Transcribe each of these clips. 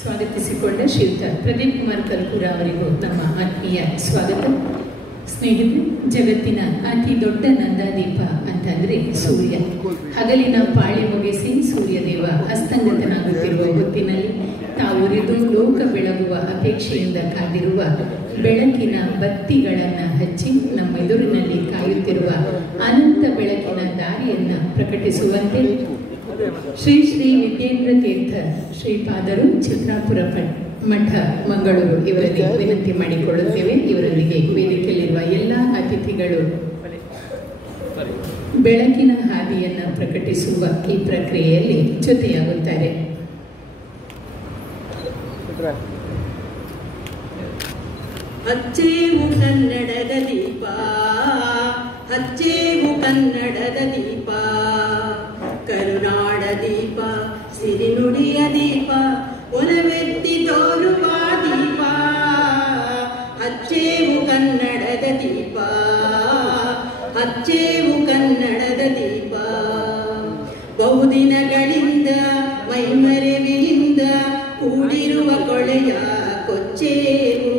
ಸ್ವಾಗತಿಸಿಕೊಂಡ ಶ್ರೀಯುತ ಪ್ರದೀಪ್ ಕುಮಾರ್ ಕಲ್ಕೂರ ಅವರಿಗೂ ನಮ್ಮ ಆತ್ಮೀಯ ಸ್ವಾಗತ. ಸ್ನೇಹಿತರೆ, ಜಗತ್ತಿನ ಅತಿ ದೊಡ್ಡ ನಂದಾದೀಪ ಅಂತಂದ್ರೆ ಸೂರ್ಯ. ಹಗಲಿನ ಪಾಳಿ ಮುಗಿಸಿ ಸೂರ್ಯದೇವ ಹಸ್ತಂಗತನಾಗುತ್ತಿರುವ ಹೊತ್ತಿನಲ್ಲಿ ತಾವುರಿದು ಲೋಕ ಬೆಳಗುವ ಅಪೇಕ್ಷೆಯಿಂದ ಕಾದಿರುವ ಬೆಳಕಿನ ಬತ್ತಿಗಳನ್ನು ಹಚ್ಚಿ ನಮ್ಮ ಎದುರಿನಲ್ಲಿ ಕಾಯುತ್ತಿರುವ ಅನಂತ ಬೆಳಕಿನ ದಾರಿಯನ್ನು ಪ್ರಕಟಿಸುವಂತೆ ಶ್ರೀ ಶ್ರೀ ವಿದ್ಯೇಂದ್ರ ತೀರ್ಥ ಶ್ರೀಪಾದರು ಚಿತ್ರಾಪುರ ಮಠ ಮಂಗಳೂರು ಇವರಿಗೆ ವಿನಂತಿ ಮಾಡಿಕೊಳ್ಳುತ್ತೇವೆ. ಇವರೊಂದಿಗೆ ವೇದಿಕೆಯಲ್ಲಿರುವ ಎಲ್ಲ ಅತಿಥಿಗಳು ಬೆಳಕಿನ ಹಾದಿಯನ್ನು ಪ್ರಕಟಿಸುವ ಈ ಪ್ರಕ್ರಿಯೆಯಲ್ಲಿ ಜೊತೆಯಾಗುತ್ತಾರೆ. ಹಚ್ಚೇವು ಕನ್ನಡದ ದೀಪ, ಹಚ್ಚೇವು ಕನ್ನಡದ ದೀಪ, ಕರುನಾಡ ದೀಪ, ಸಿರಿನುಡಿಯ ದೀಪ, ಒಲವೆತ್ತಿ ತೋರುವ ದೀಪ. ಹಚ್ಚೇವು ಕನ್ನಡದ ದೀಪ, ಹಚ್ಚೇವು ಕನ್ನಡದ ದೀಪ. ಬಹುದಿನಗಳಿಂದ ಮೈಮರೆವಿನಿಂದ ಕೂಡಿರುವ ಕೊಳೆಯ ಕೊಚ್ಚೇವು.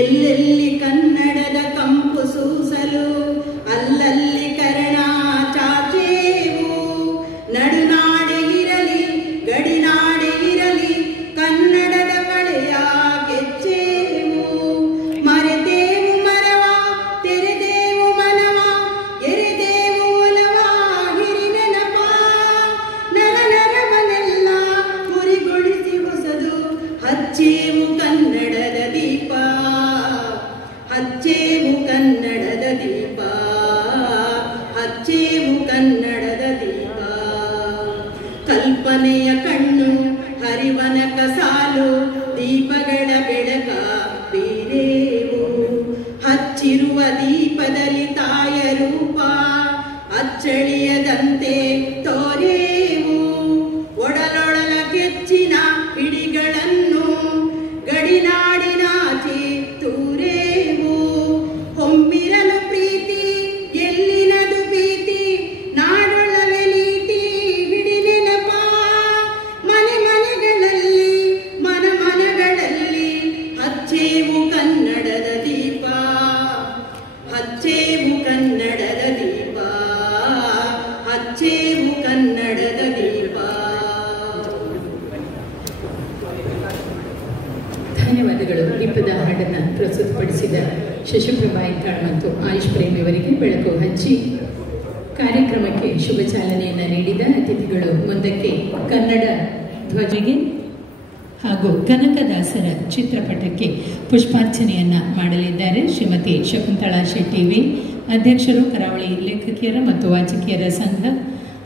ಎಲ್ಲೆಲ್ಲಿ ಕನ್ನಡದ ಕಂಪು ಸೂಸಲು ಅಲ್ಲಲ್ಲಿ ಕರ್ಣ ಚಾಚೇವು. ನಡುನಾಡೆ ಇರಲಿ ಗಡಿನಾಡೆ ಇರಲಿ ಕನ್ನಡದ ಕಳೆಯ ಕೆಚ್ಚೇವು. ಮರೆತೇವು ಮರವ ತೆರೆದೇವು ಮನವ ಎರೆದೇವು ಒಲವ ಹಿರಿನೆನಪ. ನರನರವನೆಲ್ಲ ಗುರಿಗೊಳಿಸಿ ಹೊಸದು ಹಚ್ಚೇವು ಕನ್ನಡದ ದೀಪ, ಹಚ್ಚೇವು ಕನ್ನಡದ ದೀಪ, ಹಚ್ಚೇವು ಕನ್ನಡದ ದೀಪ. ಕಲ್ಪನೆಯ ಕಣ್ಣು ಹರಿವನಕ ಸಾಲು ದೀಪಗಳ ಬೆಳಕ ಬೀರೇವು. ಹಚ್ಚಿರುವ ದೀಪದಲ್ಲಿ ತಾಯ ರೂಪ ಅಚ್ಚಳಿಯದಂತೆ ತೋರೇವು. ಒಡಲೊಡಲ ಕೆಚ್ಚಿನ ಹಿಡಿಗಳನ್ನು ಗಡಿನಾಡಿನಾಚೆ ತೂರೇವು. ಹೊಮ್ಮಿರಲು ಪ್ರೀತಿ ಎಲ್ಲಿನದು ಪ್ರೀತಿ, ನಾಡೊಳವೆ ನೀತಿ ಹಿಡಿ ನೆನಪ. ಮನೆ ಮನೆಗಳಲ್ಲಿ ಮನ ಮನಗಳಲ್ಲಿ ಹಚ್ಚೇವು ಕನ್ನಡದ ದೀಪ, ಹಚ್ಚೇವು ಕನ್ನಡದ ದೀಪ, ಹಚ್ಚೇವು ಕನ್ನಡದ ದೀಪ. ಧನ್ಯವಾದಗಳು. ದೀಪದ ಹಾಡನ್ನು ಪ್ರಸ್ತುತಪಡಿಸಿದ ಶಶಿಪ್ರಭಾ ಇತ್ತಾಳ್ ಮತ್ತು ಆಯುಷ್ ಪ್ರೇಮಿಯವರಿಗೆ ಬೆಳಕು ಹಚ್ಚಿ ಕಾರ್ಯಕ್ರಮಕ್ಕೆ ಶುಭ ಚಾಲನೆಯನ್ನು ನೀಡಿದ ಅತಿಥಿಗಳು ಮುಂದಕ್ಕೆ ಕನ್ನಡ ಧ್ವಜಗೆ ಹಾಗೂ ಕನಕದಾಸರ ಚಿತ್ರಪಟಕ್ಕೆ ಪುಷ್ಪಾರ್ಚನೆಯನ್ನು ಮಾಡಲಿದ್ದಾರೆ. ಶ್ರೀಮತಿ ಶಕುಂತಳಾ ಶೆಟ್ಟಿ ವಿ, ಅಧ್ಯಕ್ಷರು ಕರಾವಳಿ ಲೇಖಕಿಯರ ಮತ್ತು ವಾಚಕಿಯರ ಸಂಘ,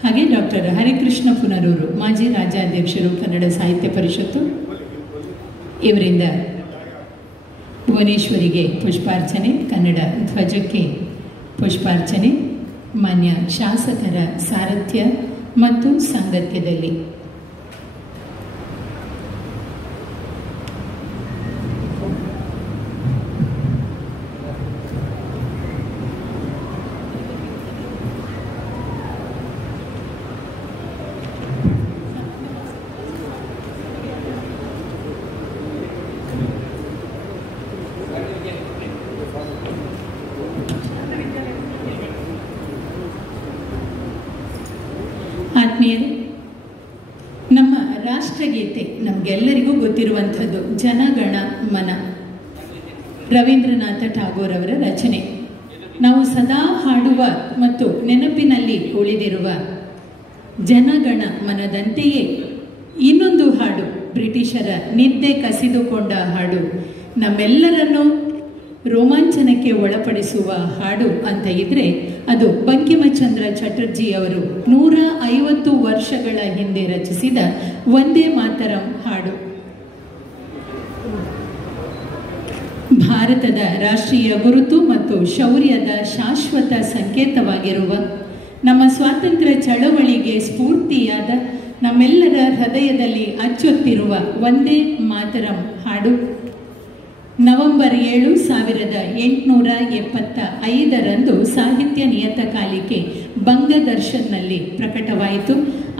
ಹಾಗೆ ಡಾಕ್ಟರ್ ಹರಿಕೃಷ್ಣ ಪುನರೂರು, ಮಾಜಿ ರಾಜ್ಯಾಧ್ಯಕ್ಷರು ಕನ್ನಡ ಸಾಹಿತ್ಯ ಪರಿಷತ್ತು. ಇವರಿಂದ ಭುವನೇಶ್ವರಿಗೆ ಪುಷ್ಪಾರ್ಚನೆ, ಕನ್ನಡ ಧ್ವಜಕ್ಕೆ ಪುಷ್ಪಾರ್ಚನೆ ಮಾನ್ಯ ಶಾಸಕರ ಸಾರಥ್ಯ ಮತ್ತು ಸಾಂಗತ್ಯದಲ್ಲಿ. ಆತ್ಮೀಯರೇ, ನಮ್ಮ ರಾಷ್ಟ್ರಗೀತೆ ನಮಗೆಲ್ಲರಿಗೂ ಗೊತ್ತಿರುವಂಥದ್ದು ಜನಗಣ ಮನ, ರವೀಂದ್ರನಾಥ ಠಾಗೋರ್ ಅವರ ರಚನೆ. ನಾವು ಸದಾ ಹಾಡುವ ಮತ್ತು ನೆನಪಿನಲ್ಲಿ ಉಳಿದಿರುವ ಜನಗಣ ಮನದಂತೆಯೇ ಇನ್ನೊಂದು ಹಾಡು, ಬ್ರಿಟಿಷರ ನಿದ್ದೆ ಕಸಿದುಕೊಂಡ ಹಾಡು, ನಮ್ಮೆಲ್ಲರನ್ನೂ ರೋಮಾಂಚನಕ್ಕೆ ಒಳಪಡಿಸುವ ಹಾಡು ಅಂತ ಇದ್ರೆ ಅದು ಬಂಕಿಮಚಂದ್ರ ಚಟರ್ಜಿ ಅವರು 150 ವರ್ಷಗಳ ಹಿಂದೆ ರಚಿಸಿದ ವಂದೇ ಮಾತರಂ ಹಾಡು. ಭಾರತದ ರಾಷ್ಟ್ರೀಯ ಗುರುತು ಮತ್ತು ಶೌರ್ಯದ ಶಾಶ್ವತ ಸಂಕೇತವಾಗಿರುವ, ನಮ್ಮ ಸ್ವಾತಂತ್ರ್ಯ ಚಳವಳಿಗೆ ಸ್ಫೂರ್ತಿಯಾದ, ನಮ್ಮೆಲ್ಲರ ಹೃದಯದಲ್ಲಿ ಅಚ್ಚೊತ್ತಿರುವ ವಂದೇ ಮಾತರಂ ಹಾಡು ನವೆಂಬರ್ 7, 1875 ಸಾಹಿತ್ಯ ನಿಯತಕಾಲಿಕೆ ಬಂಗದರ್ಶನ್ನಲ್ಲಿ ಪ್ರಕಟವಾಯಿತು.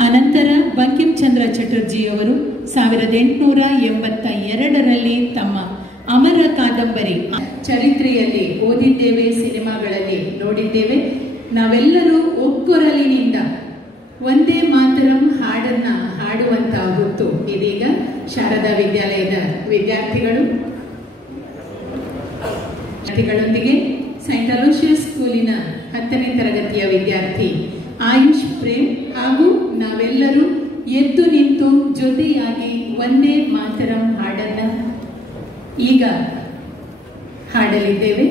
ಅನಂತರ ಬಂಕಿಂಚಂದ್ರ ಚಟರ್ಜಿಯವರು 1882ರಲ್ಲಿ ತಮ್ಮ ಅಮರ ಕಾದಂಬರಿ ಚರಿತ್ರೆಯಲ್ಲಿ ಓದಿದ್ದೇವೆ, ಸಿನಿಮಾಗಳಲ್ಲಿ ನೋಡಿದ್ದೇವೆ. ನಾವೆಲ್ಲರೂ ಒಕ್ಕೊರಲಿನಿಂದ ಒಂದೇ ಮಾತರಂ ಹಾಡನ್ನ ಹಾಡುವಂತ ಹೊತ್ತು ಇದೀಗ ಶಾರದಾ ವಿದ್ಯಾಲಯದ ವಿದ್ಯಾರ್ಥಿಗಳೊಂದಿಗೆ ಸೈಂಟ್ ಅಲೋಷಿಯಸ್ ಸ್ಕೂಲಿನ 10ನೇ ತರಗತಿಯ ವಿದ್ಯಾರ್ಥಿ ಆಯುಷ್ ಪ್ರೇಮ್ ಹಾಗೂ ನಾವೆಲ್ಲರೂ ಎದ್ದು ನಿಂತು ಜೊತೆಯಾಗಿ ಒಂದೇ ಮಾತರಂ ಹಾಡನ್ನ ಈಗ ಹಾಡಲಿದ್ದೇವೆ.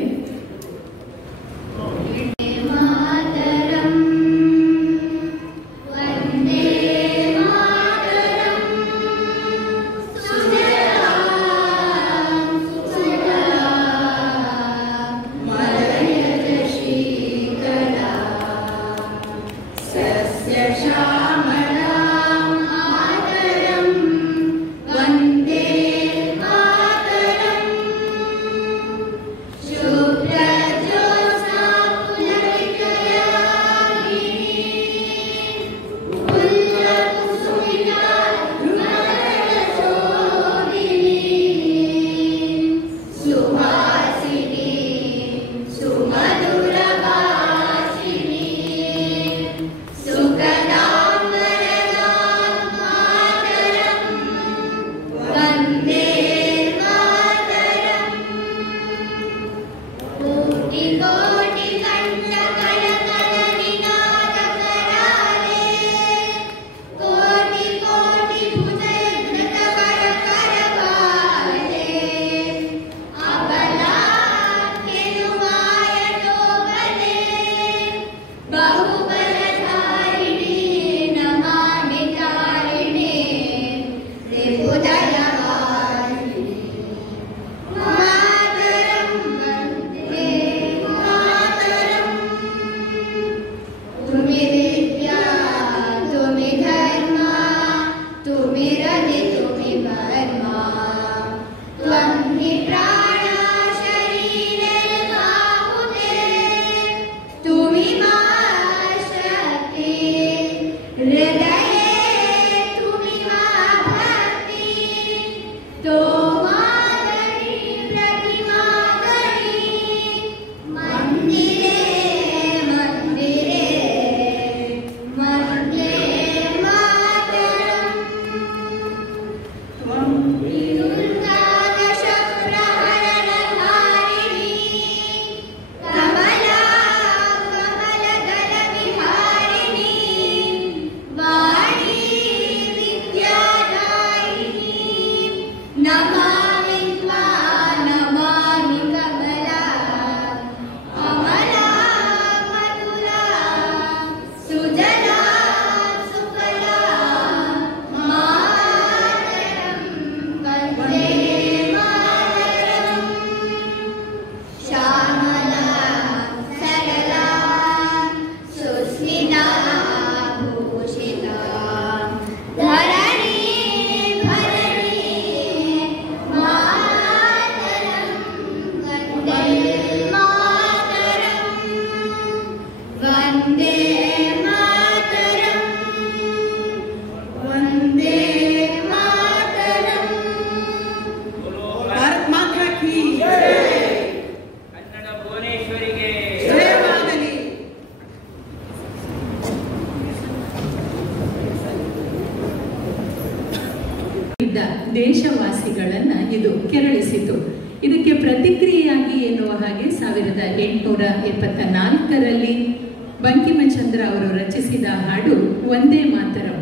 ದೇಶವಾಸಿಗಳನ್ನ ಇದು ಕೆರಳಿಸಿತು. ಇದಕ್ಕೆ ಪ್ರತಿಕ್ರಿಯೆಯಾಗಿ ಎನ್ನುವ ಹಾಗೆ 1874ರಲ್ಲಿ ಬಂಕಿಮಚಂದ್ರ ಅವರು ರಚಿಸಿದ ಹಾಡು ವಂದೇ ಮಾತರಂ.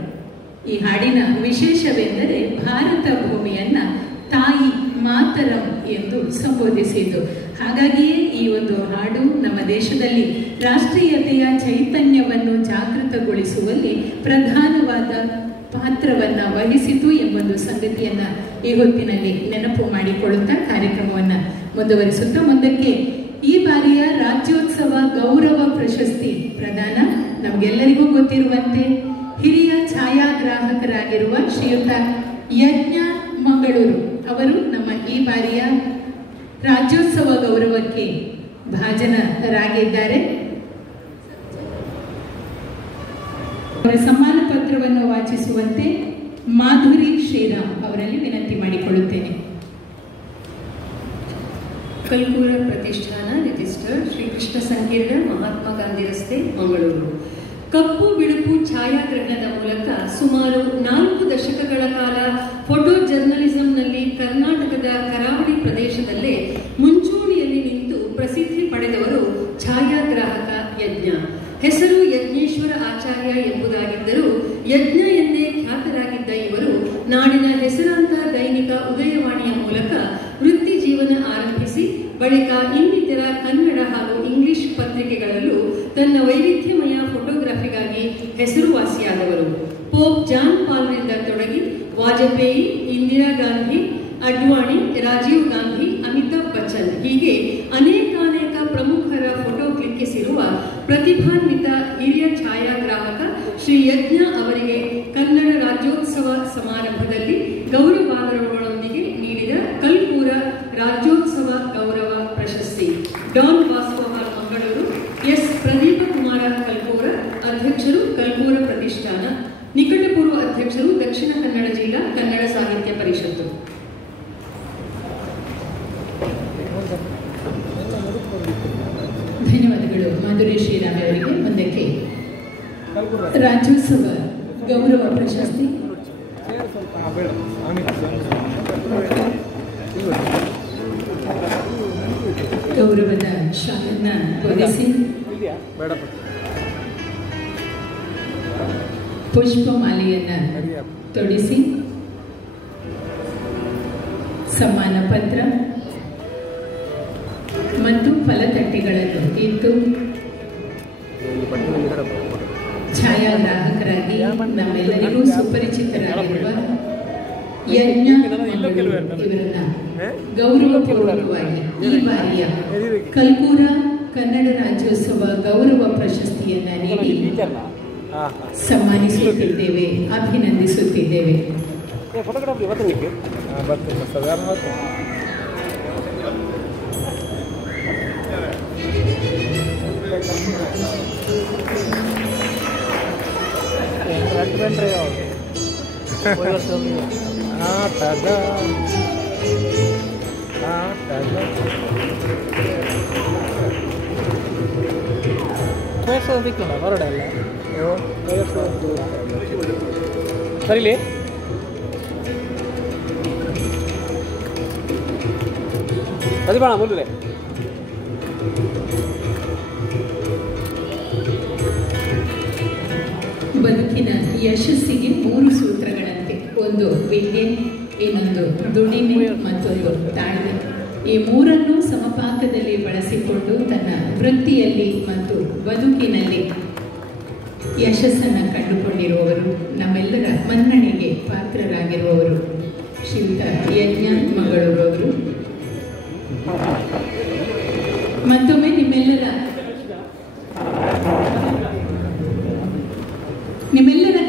ಈ ಹಾಡಿನ ವಿಶೇಷವೆಂದರೆ ಭಾರತ ಭೂಮಿಯನ್ನ ತಾಯಿ ಮಾತರಂ ಎಂದು ಸಂಬೋಧಿಸಿದ್ದು. ಹಾಗಾಗಿಯೇ ಈ ಒಂದು ಹಾಡು ನಮ್ಮ ದೇಶದಲ್ಲಿ ರಾಷ್ಟ್ರೀಯತೆಯ ಚೈತನ್ಯವನ್ನು ಜಾಗೃತಗೊಳಿಸುವಲ್ಲಿ ಪ್ರಧಾನವಾದ ಪಾತ್ರವನ್ನ ವಹಿಸಿತು ಎಂಬೊಂದು ಸಂಗತಿಯನ್ನ ಈ ಹೊತ್ತಿನಲ್ಲಿ ನೆನಪು ಮಾಡಿಕೊಳ್ಳುತ್ತಾ ಕಾರ್ಯಕ್ರಮವನ್ನ ಮುಂದುವರಿಸುತ್ತಾ ಮುಂದಕ್ಕೆ ಈ ಬಾರಿಯ ರಾಜ್ಯೋತ್ಸವ ಗೌರವ ಪ್ರಶಸ್ತಿ ಪ್ರದಾನ ನಮಗೆಲ್ಲರಿಗೂ ಗೊತ್ತಿರುವಂತೆ ಹಿರಿಯ ಛಾಯಾಗ್ರಾಹಕರಾಗಿರುವ ಶ್ರೀಯುತ ಯಜ್ಞ ಮಂಗಳೂರು ಅವರು ನಮ್ಮ ಈ ಬಾರಿಯ ರಾಜ್ಯೋತ್ಸವ ಗೌರವಕ್ಕೆ ಭಾಜನರಾಗಿದ್ದಾರೆ. ಅವರ ಸಮ್ಮಾನ ಪತ್ರವನ್ನು ವಾಚಿಸುವಂತೆ ಮಾಧುರಿ ಶ್ರೀರಾಮ್ ಅವರಲ್ಲಿ ವಿನಂತಿ ಮಾಡಿಕೊಳ್ಳುತ್ತೇನೆ. ಕಲ್ಕೂರ ಪ್ರತಿಷ್ಠಾನ ರಿಜಿಸ್ಟರ್ಡ್ ಶ್ರೀ ಕೃಷ್ಣ ಸಂಕೀರ್ಣ ಮಹಾತ್ಮ ಗಾಂಧಿ ರಸ್ತೆ ಮಂಗಳೂರು. ಕಪ್ಪು ಬಿಳುಪು ಛಾಯಾಗ್ರಹಣದ ಮೂಲಕ ಸುಮಾರು 4 ದಶಕಗಳ ಕಾಲ ಫೋಟೋ ಜರ್ನಲಿಸಂನಲ್ಲಿ ಕರ್ನಾಟಕದ ಕರಾವಳಿ ಪ್ರದೇಶದಲ್ಲೇ ಮುಂಚೂಣಿಯಲ್ಲಿ ನಿಂತು ಪ್ರಸಿದ್ಧಿ ಪಡೆದವರು ಛಾಯಾಗ್ರಾಹಕ ಯಜ್ಞ. ಹೆಸರು ಯಜ್ಞೇಶ್ವರ ಆಚಾರ್ಯ ಎಂಬುದಾಗಿದ್ದರೂ ಯಜ್ಞ ಎಂದೇ ಖ್ಯಾತರಾಗಿದ್ದ ಇವರು ನಾಡಿನ ಹೆಸರಾಂತ ದೈನಿಕ ಉದಯವಾಣಿಯ ಮೂಲಕ ವೃತ್ತಿ ಜೀವನ ಆರಂಭಿಸಿ ಬಳಿಕ ಇನ್ನಿತರ ಕನ್ನಡ ಹಾಗೂ ಇಂಗ್ಲಿಷ್ ಪತ್ರಿಕೆಗಳಲ್ಲೂ ತನ್ನ ವೈವಿಧ್ಯಮಯ ಫೋಟೋಗ್ರಫಿಗಾಗಿ ಹೆಸರುವಾಸಿಯಾದವರು. ಪೋಪ್ ಜಾನ್ ಪಾಲ್ರಿಂದ ತೊಡಗಿ ವಾಜಪೇಯಿ, ಇಂದಿರಾ ಗಾಂಧಿ, ಅಡ್ವಾಣಿ, ರಾಜೀವ್ ಗಾಂಧಿ, ಅಮಿತಾಬ್ ಬಚ್ಚನ್ ಹೀಗೆ ಅನೇಕಾನೇಕ ಪ್ರಮುಖರ ಫೋಟೋ ಕ್ಲಿಕ್ಕಿಸಿರುವ ಪ್ರತಿಭಾನ್ವಿತ ಹಿರಿಯ ಛಾಯಾಗ್ರಾಹಕ ಶ್ರೀ ಯಜ್ಞ ಅವರಿಗೆ ಕನ್ನಡ ರಾಜ್ಯೋತ್ಸವ ಸಮಾರಂಭದಲ್ಲಿ ಗೌರವಾದರಗಳೊಂದಿಗೆ ನೀಡಿದ ಕಲ್ಕೂರ ರಾಜ್ಯೋತ್ಸವ ಗೌರವ ಪ್ರಶಸ್ತಿ. ಡಾನ್ ಬಾಸ್ಕೋ ಹಾಲ್ ಮಂಗಳೂರು. ಎಸ್ ಪ್ರದೀಪ ಕುಮಾರ ಕಲ್ಕೂರ, ಅಧ್ಯಕ್ಷರು ಕಲ್ಕೂರ ಪ್ರತಿಷ್ಠಾನ, ನಿಕಟಪೂರ್ವ ಅಧ್ಯಕ್ಷರು ದಕ್ಷಿಣ ಕನ್ನಡ ಜಿಲ್ಲಾ ಕನ್ನಡ ಸಾಹಿತ್ಯ ಪರಿಷತ್ತು. ಧನ್ಯವಾದಗಳು ಮಾಧುರಿ ಶ್ರೀರಾಮ್ ಅವರಿಗೆ. ಮುಂದಕ್ಕೆ ರಾಜ್ಯೋತ್ಸವ ಗೌರವ ಪ್ರಶಸ್ತಿ ಗೌರವದ ಶಾಲನ್ನ ಹೊದಿಸಿ ಪುಷ್ಪಮಾಲೆಯನ್ನ ತೊಡಿಸಿ ಸಮ್ಮಾನ ಪತ್ರ ಮತ್ತು ಫಲತಟ್ಟೆಗಳನ್ನು ಇಟ್ಟು ಛಾಯಾಗ್ರಾಹಕರಾಗಿ ನಮ್ಮೆಲ್ಲರಿಗೂ ಸುಪರಿಚಿತರಾಗಿರುವ ಯಜ್ಞ ಇವರನ್ನ ಗೌರವಪೂರ್ವಕವಾಗಿ ಈ ಬಾರಿಯ ಕಲ್ಕೂರ ಕನ್ನಡ ರಾಜ್ಯೋತ್ಸವ ಗೌರವ ಪ್ರಶಸ್ತಿಯನ್ನ ನೀಡಿ ಸನ್ಮಾನಿಸುತ್ತಿದ್ದೇವೆ, ಅಭಿನಂದಿಸುತ್ತಿದ್ದೇವೆ. ಸರಿಲಿ ಅದು ಬೇಡ ಮುಂದೆ ಬದುಕಿನ ಯಶಸ್ಸಿಗೆ 3 ಸೂತ್ರಗಳಂತೆ. ಒಂದು ವಿದ್ಯೆ, ಇನ್ನೊಂದು ದುಡಿಮೆ, ಮತ್ತೊಂದು ತಾಳ್ಮೆ. ಈ 3ನ್ನು ಸಮಪಾಕದಲ್ಲಿ ಬಳಸಿಕೊಂಡು ತನ್ನ ವೃತ್ತಿಯಲ್ಲಿ ಮತ್ತು ಬದುಕಿನಲ್ಲಿ ಯಶಸ್ಸನ್ನು ಕಂಡುಕೊಂಡಿರುವವರು, ನಮ್ಮೆಲ್ಲರ ಮನ್ನಣೆಗೆ ಪಾತ್ರರಾಗಿರುವವರು ಶ್ರೀಯುತ ಯಜ್ಞ ಮಂಗಳೂರವರು. ಮತ್ತೊಮ್ಮೆ ನಿಮ್ಮೆಲ್ಲರ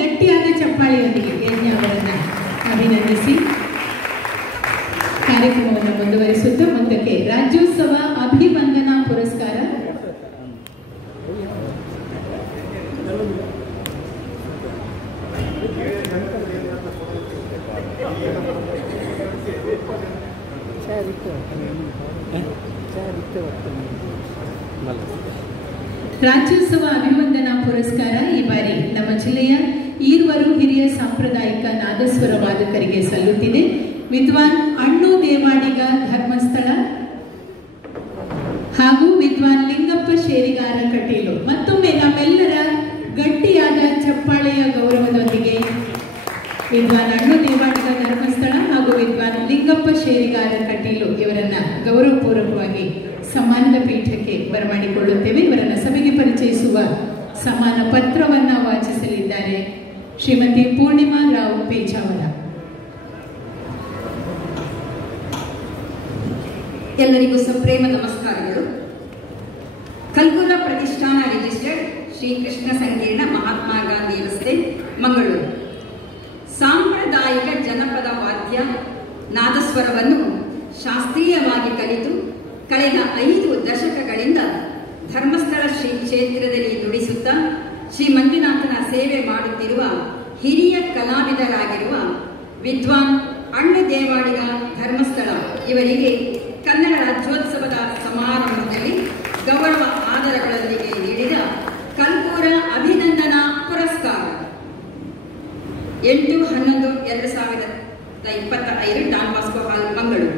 ಗಟ್ಟಿಯಾದ ಚಪ್ಪಾಳೆಯೊಂದಿಗೆ ಯಜ್ಞ ಅವರನ್ನ ಅಭಿನಂದಿಸಿ ಕಾರ್ಯಕ್ರಮವನ್ನು ಮುಂದುವರಿಸುತ್ತಾ ಮುಂದಕ್ಕೆ ರಾಜ್ಯೋತ್ಸವ ಅಭಿವಂದನಾ ಪುರಸ್ಕಾರ ರಾಜ್ಯೋತ್ಸವ ಅಭಿವಂದನಾ ಪುರಸ್ಕಾರ ಈ ಬಾರಿ ನಮ್ಮ ಜಿಲ್ಲೆಯ ಈರ್ವರು ಹಿರಿಯ ಸಾಂಪ್ರದಾಯಿಕ ನಾದಸ್ವರ ವಾದಕರಿಗೆ ಸಲ್ಲುತ್ತಿದೆ. ವಿದ್ವಾನ್ ಅಣ್ಣು ದೇವಾಡಿಗ ಧರ್ಮಸ್ಥಳ ಹಾಗೂ ವಿದ್ವಾನ್ ಲಿಂಗಪ್ಪ ಶೇರಿಗಾರ ಕಟೀಲು. ಮತ್ತೊಮ್ಮೆ ನಮ್ಮೆಲ್ಲರ ಗಟ್ಟಿಯಾದ ಚಪ್ಪಾಳೆಯ ಗೌರವದೊಂದಿಗೆ ವಿದ್ವಾನ್ ಅಣ್ಣು ದೇವಾಡಿಗ ಧರ್ಮಸ್ಥಳ ಹಾಗೂ ವಿದ್ವಾನ್ ಲಿಂಗಪ್ಪ ಶೇರಿಗಾರ ಕಟೀಲು ಇವರನ್ನ ಗೌರವಪೂರ್ವಕವಾಗಿ ಸಮ್ಮಾನದ ಪೀಠಕ್ಕೆ ಬರಮಾಡಿಕೊಳ್ಳುತ್ತೇವೆ. ಇವರನ್ನು ಸಭೆಗೆ ಪರಿಚಯಿಸುವ ಸಮ್ಮಾನ ಪತ್ರವನ್ನ ವಾಚಿಸಲಿದ್ದಾರೆ ಶ್ರೀಮತಿ ಪೂರ್ಣಿಮಾ ರಾವ್ ಪೇಜಾವರ. ಎಲ್ಲರಿಗೂ ಸಪ್ರೇಮ ನಮಸ್ಕಾರಗಳು. ಕಲ್ಕೂರ ಪ್ರತಿಷ್ಠಾನ ರಿಜಿಸ್ಟರ್ಡ್ ಶ್ರೀ ಕೃಷ್ಣ ಸಂಕೀರ್ಣ ಮಹಾತ್ಮ ಗಾಂಧಿ ರಸ್ತೆ ಮಂಗಳೂರು. ಸಾಂಪ್ರದಾಯಿಕ ಜನಪದ ವಾದ್ಯ ನಾದಸ್ವರವನ್ನು ಶಾಸ್ತ್ರೀಯವಾಗಿ ಕಲಿತು ಕಳೆದ 5 ದಶಕಗಳಿಂದ ಧರ್ಮಸ್ಥಳ ಶ್ರೀ ಕ್ಷೇತ್ರದಲ್ಲಿ ನುಡಿಸುತ್ತಾ ಶ್ರೀ ಮಂಜುನಾಥನ ಸೇವೆ ಮಾಡುತ್ತಿರುವ ಹಿರಿಯ ಕಲಾವಿದರಾಗಿರುವ ವಿದ್ವಾನ್ ಅಣ್ಣು ದೇವಾಡಿಗ ಧರ್ಮಸ್ಥಳ ಇವರಿಗೆ ಕನ್ನಡ ರಾಜ್ಯೋತ್ಸವದ ಸಮಾರಂಭದಲ್ಲಿ ಗೌರವ ಆದರಗಳೊಂದಿಗೆ ನೀಡಿದ ಕಲ್ಪೂರ ಅಭಿನಂದನಾ ಪುರಸ್ಕಾರ 8/11/2025 ಡಾನ್ ಬಾಸ್ಕೋ ಹಾಲ್ ಮಂಗಳೂರು.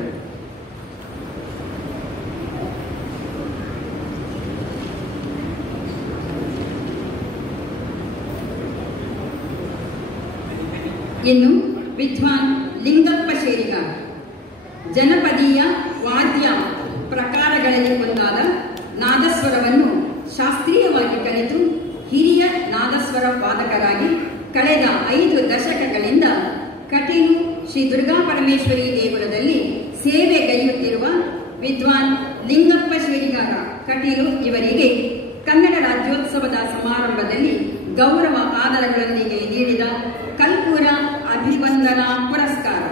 ಇನ್ನು ವಿದ್ವಾನ್ ಲಿಂಗಪ್ಪ ಶೇರಿಗಾರ ಜನಪದೀಯ ವಾದ್ಯ ಪ್ರಕಾರಗಳಲ್ಲಿ ಒಂದಾದ ನಾದಸ್ವರವನ್ನು ಶಾಸ್ತ್ರೀಯವಾಗಿ ಕಲಿತು ಹಿರಿಯ ನಾದಸ್ವರ ವಾದಕರಾಗಿ ಕಳೆದ 5 ದಶಕಗಳಿಂದ ಕಟೀಲು ಶ್ರೀ ದುರ್ಗಾ ಪರಮೇಶ್ವರಿ ದೇಗುಲದಲ್ಲಿ ಸೇವೆಗೈಯುತ್ತಿರುವ ವಿದ್ವಾನ್ ಲಿಂಗಪ್ಪ ಶೇರಿಗಾರ ಕಟೀಲು ಇವರಿಗೆ ಕನ್ನಡ ರಾಜ್ಯೋತ್ಸವದ ಸಮಾರಂಭದಲ್ಲಿ ಗೌರವ ಆದರಗಳೊಂದಿಗೆ ನೀಡಿದ ಕಲ್ಪೂರ ಅಭಿವಂದನಾ ಪುರಸ್ಕಾರ.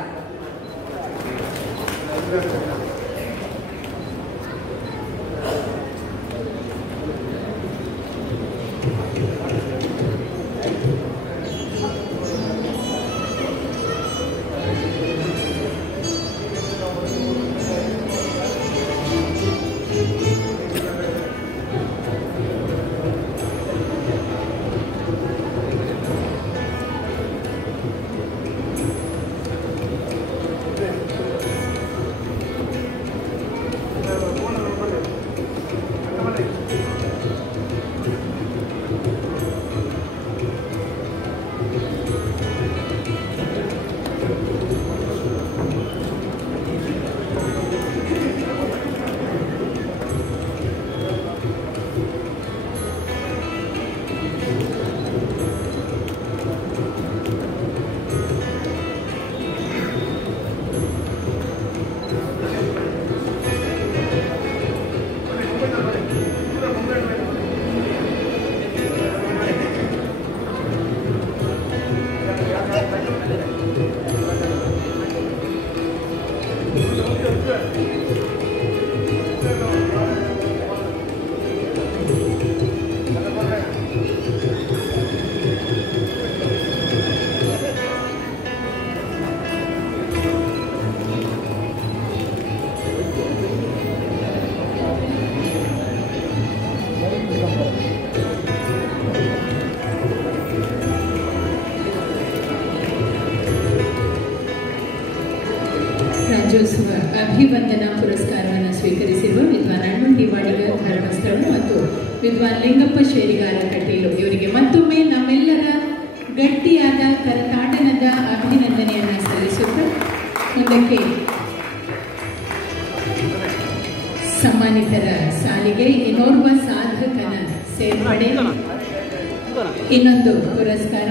ರಾಜ್ಯೋತ್ಸವ ಅಭಿವಂದನಾ ಪುರಸ್ಕಾರವನ್ನು ಸ್ವೀಕರಿಸಿರುವ ವಿದ್ವಾನ್ ಅಣ್ಣು ದೇವಾಡಿಗ ಧರ್ಮಸ್ಥಳ ಮತ್ತು ವಿದ್ವಾನ್ ಲಿಂಗಪ್ಪ ಶೇರಿಗಾರ ಕಟೀಲು ಇವರಿಗೆ ಮತ್ತೊಮ್ಮೆ ನಮ್ಮೆಲ್ಲರ ಗಟ್ಟಿಯಾದ ಕರತಾಡನದ ಅಭಿನಂದನೆಯನ್ನು ಸಲ್ಲಿಸುತ್ತಾ ಮುಂದಕ್ಕೆ ಸನ್ಮಾನಿತರ ಸಾಲಿಗೆ ಇನ್ನೋರ್ವ ಸಾಧಕನ ಸೇರ್ಪಡೆ, ಇನ್ನೊಂದು ಪುರಸ್ಕಾರ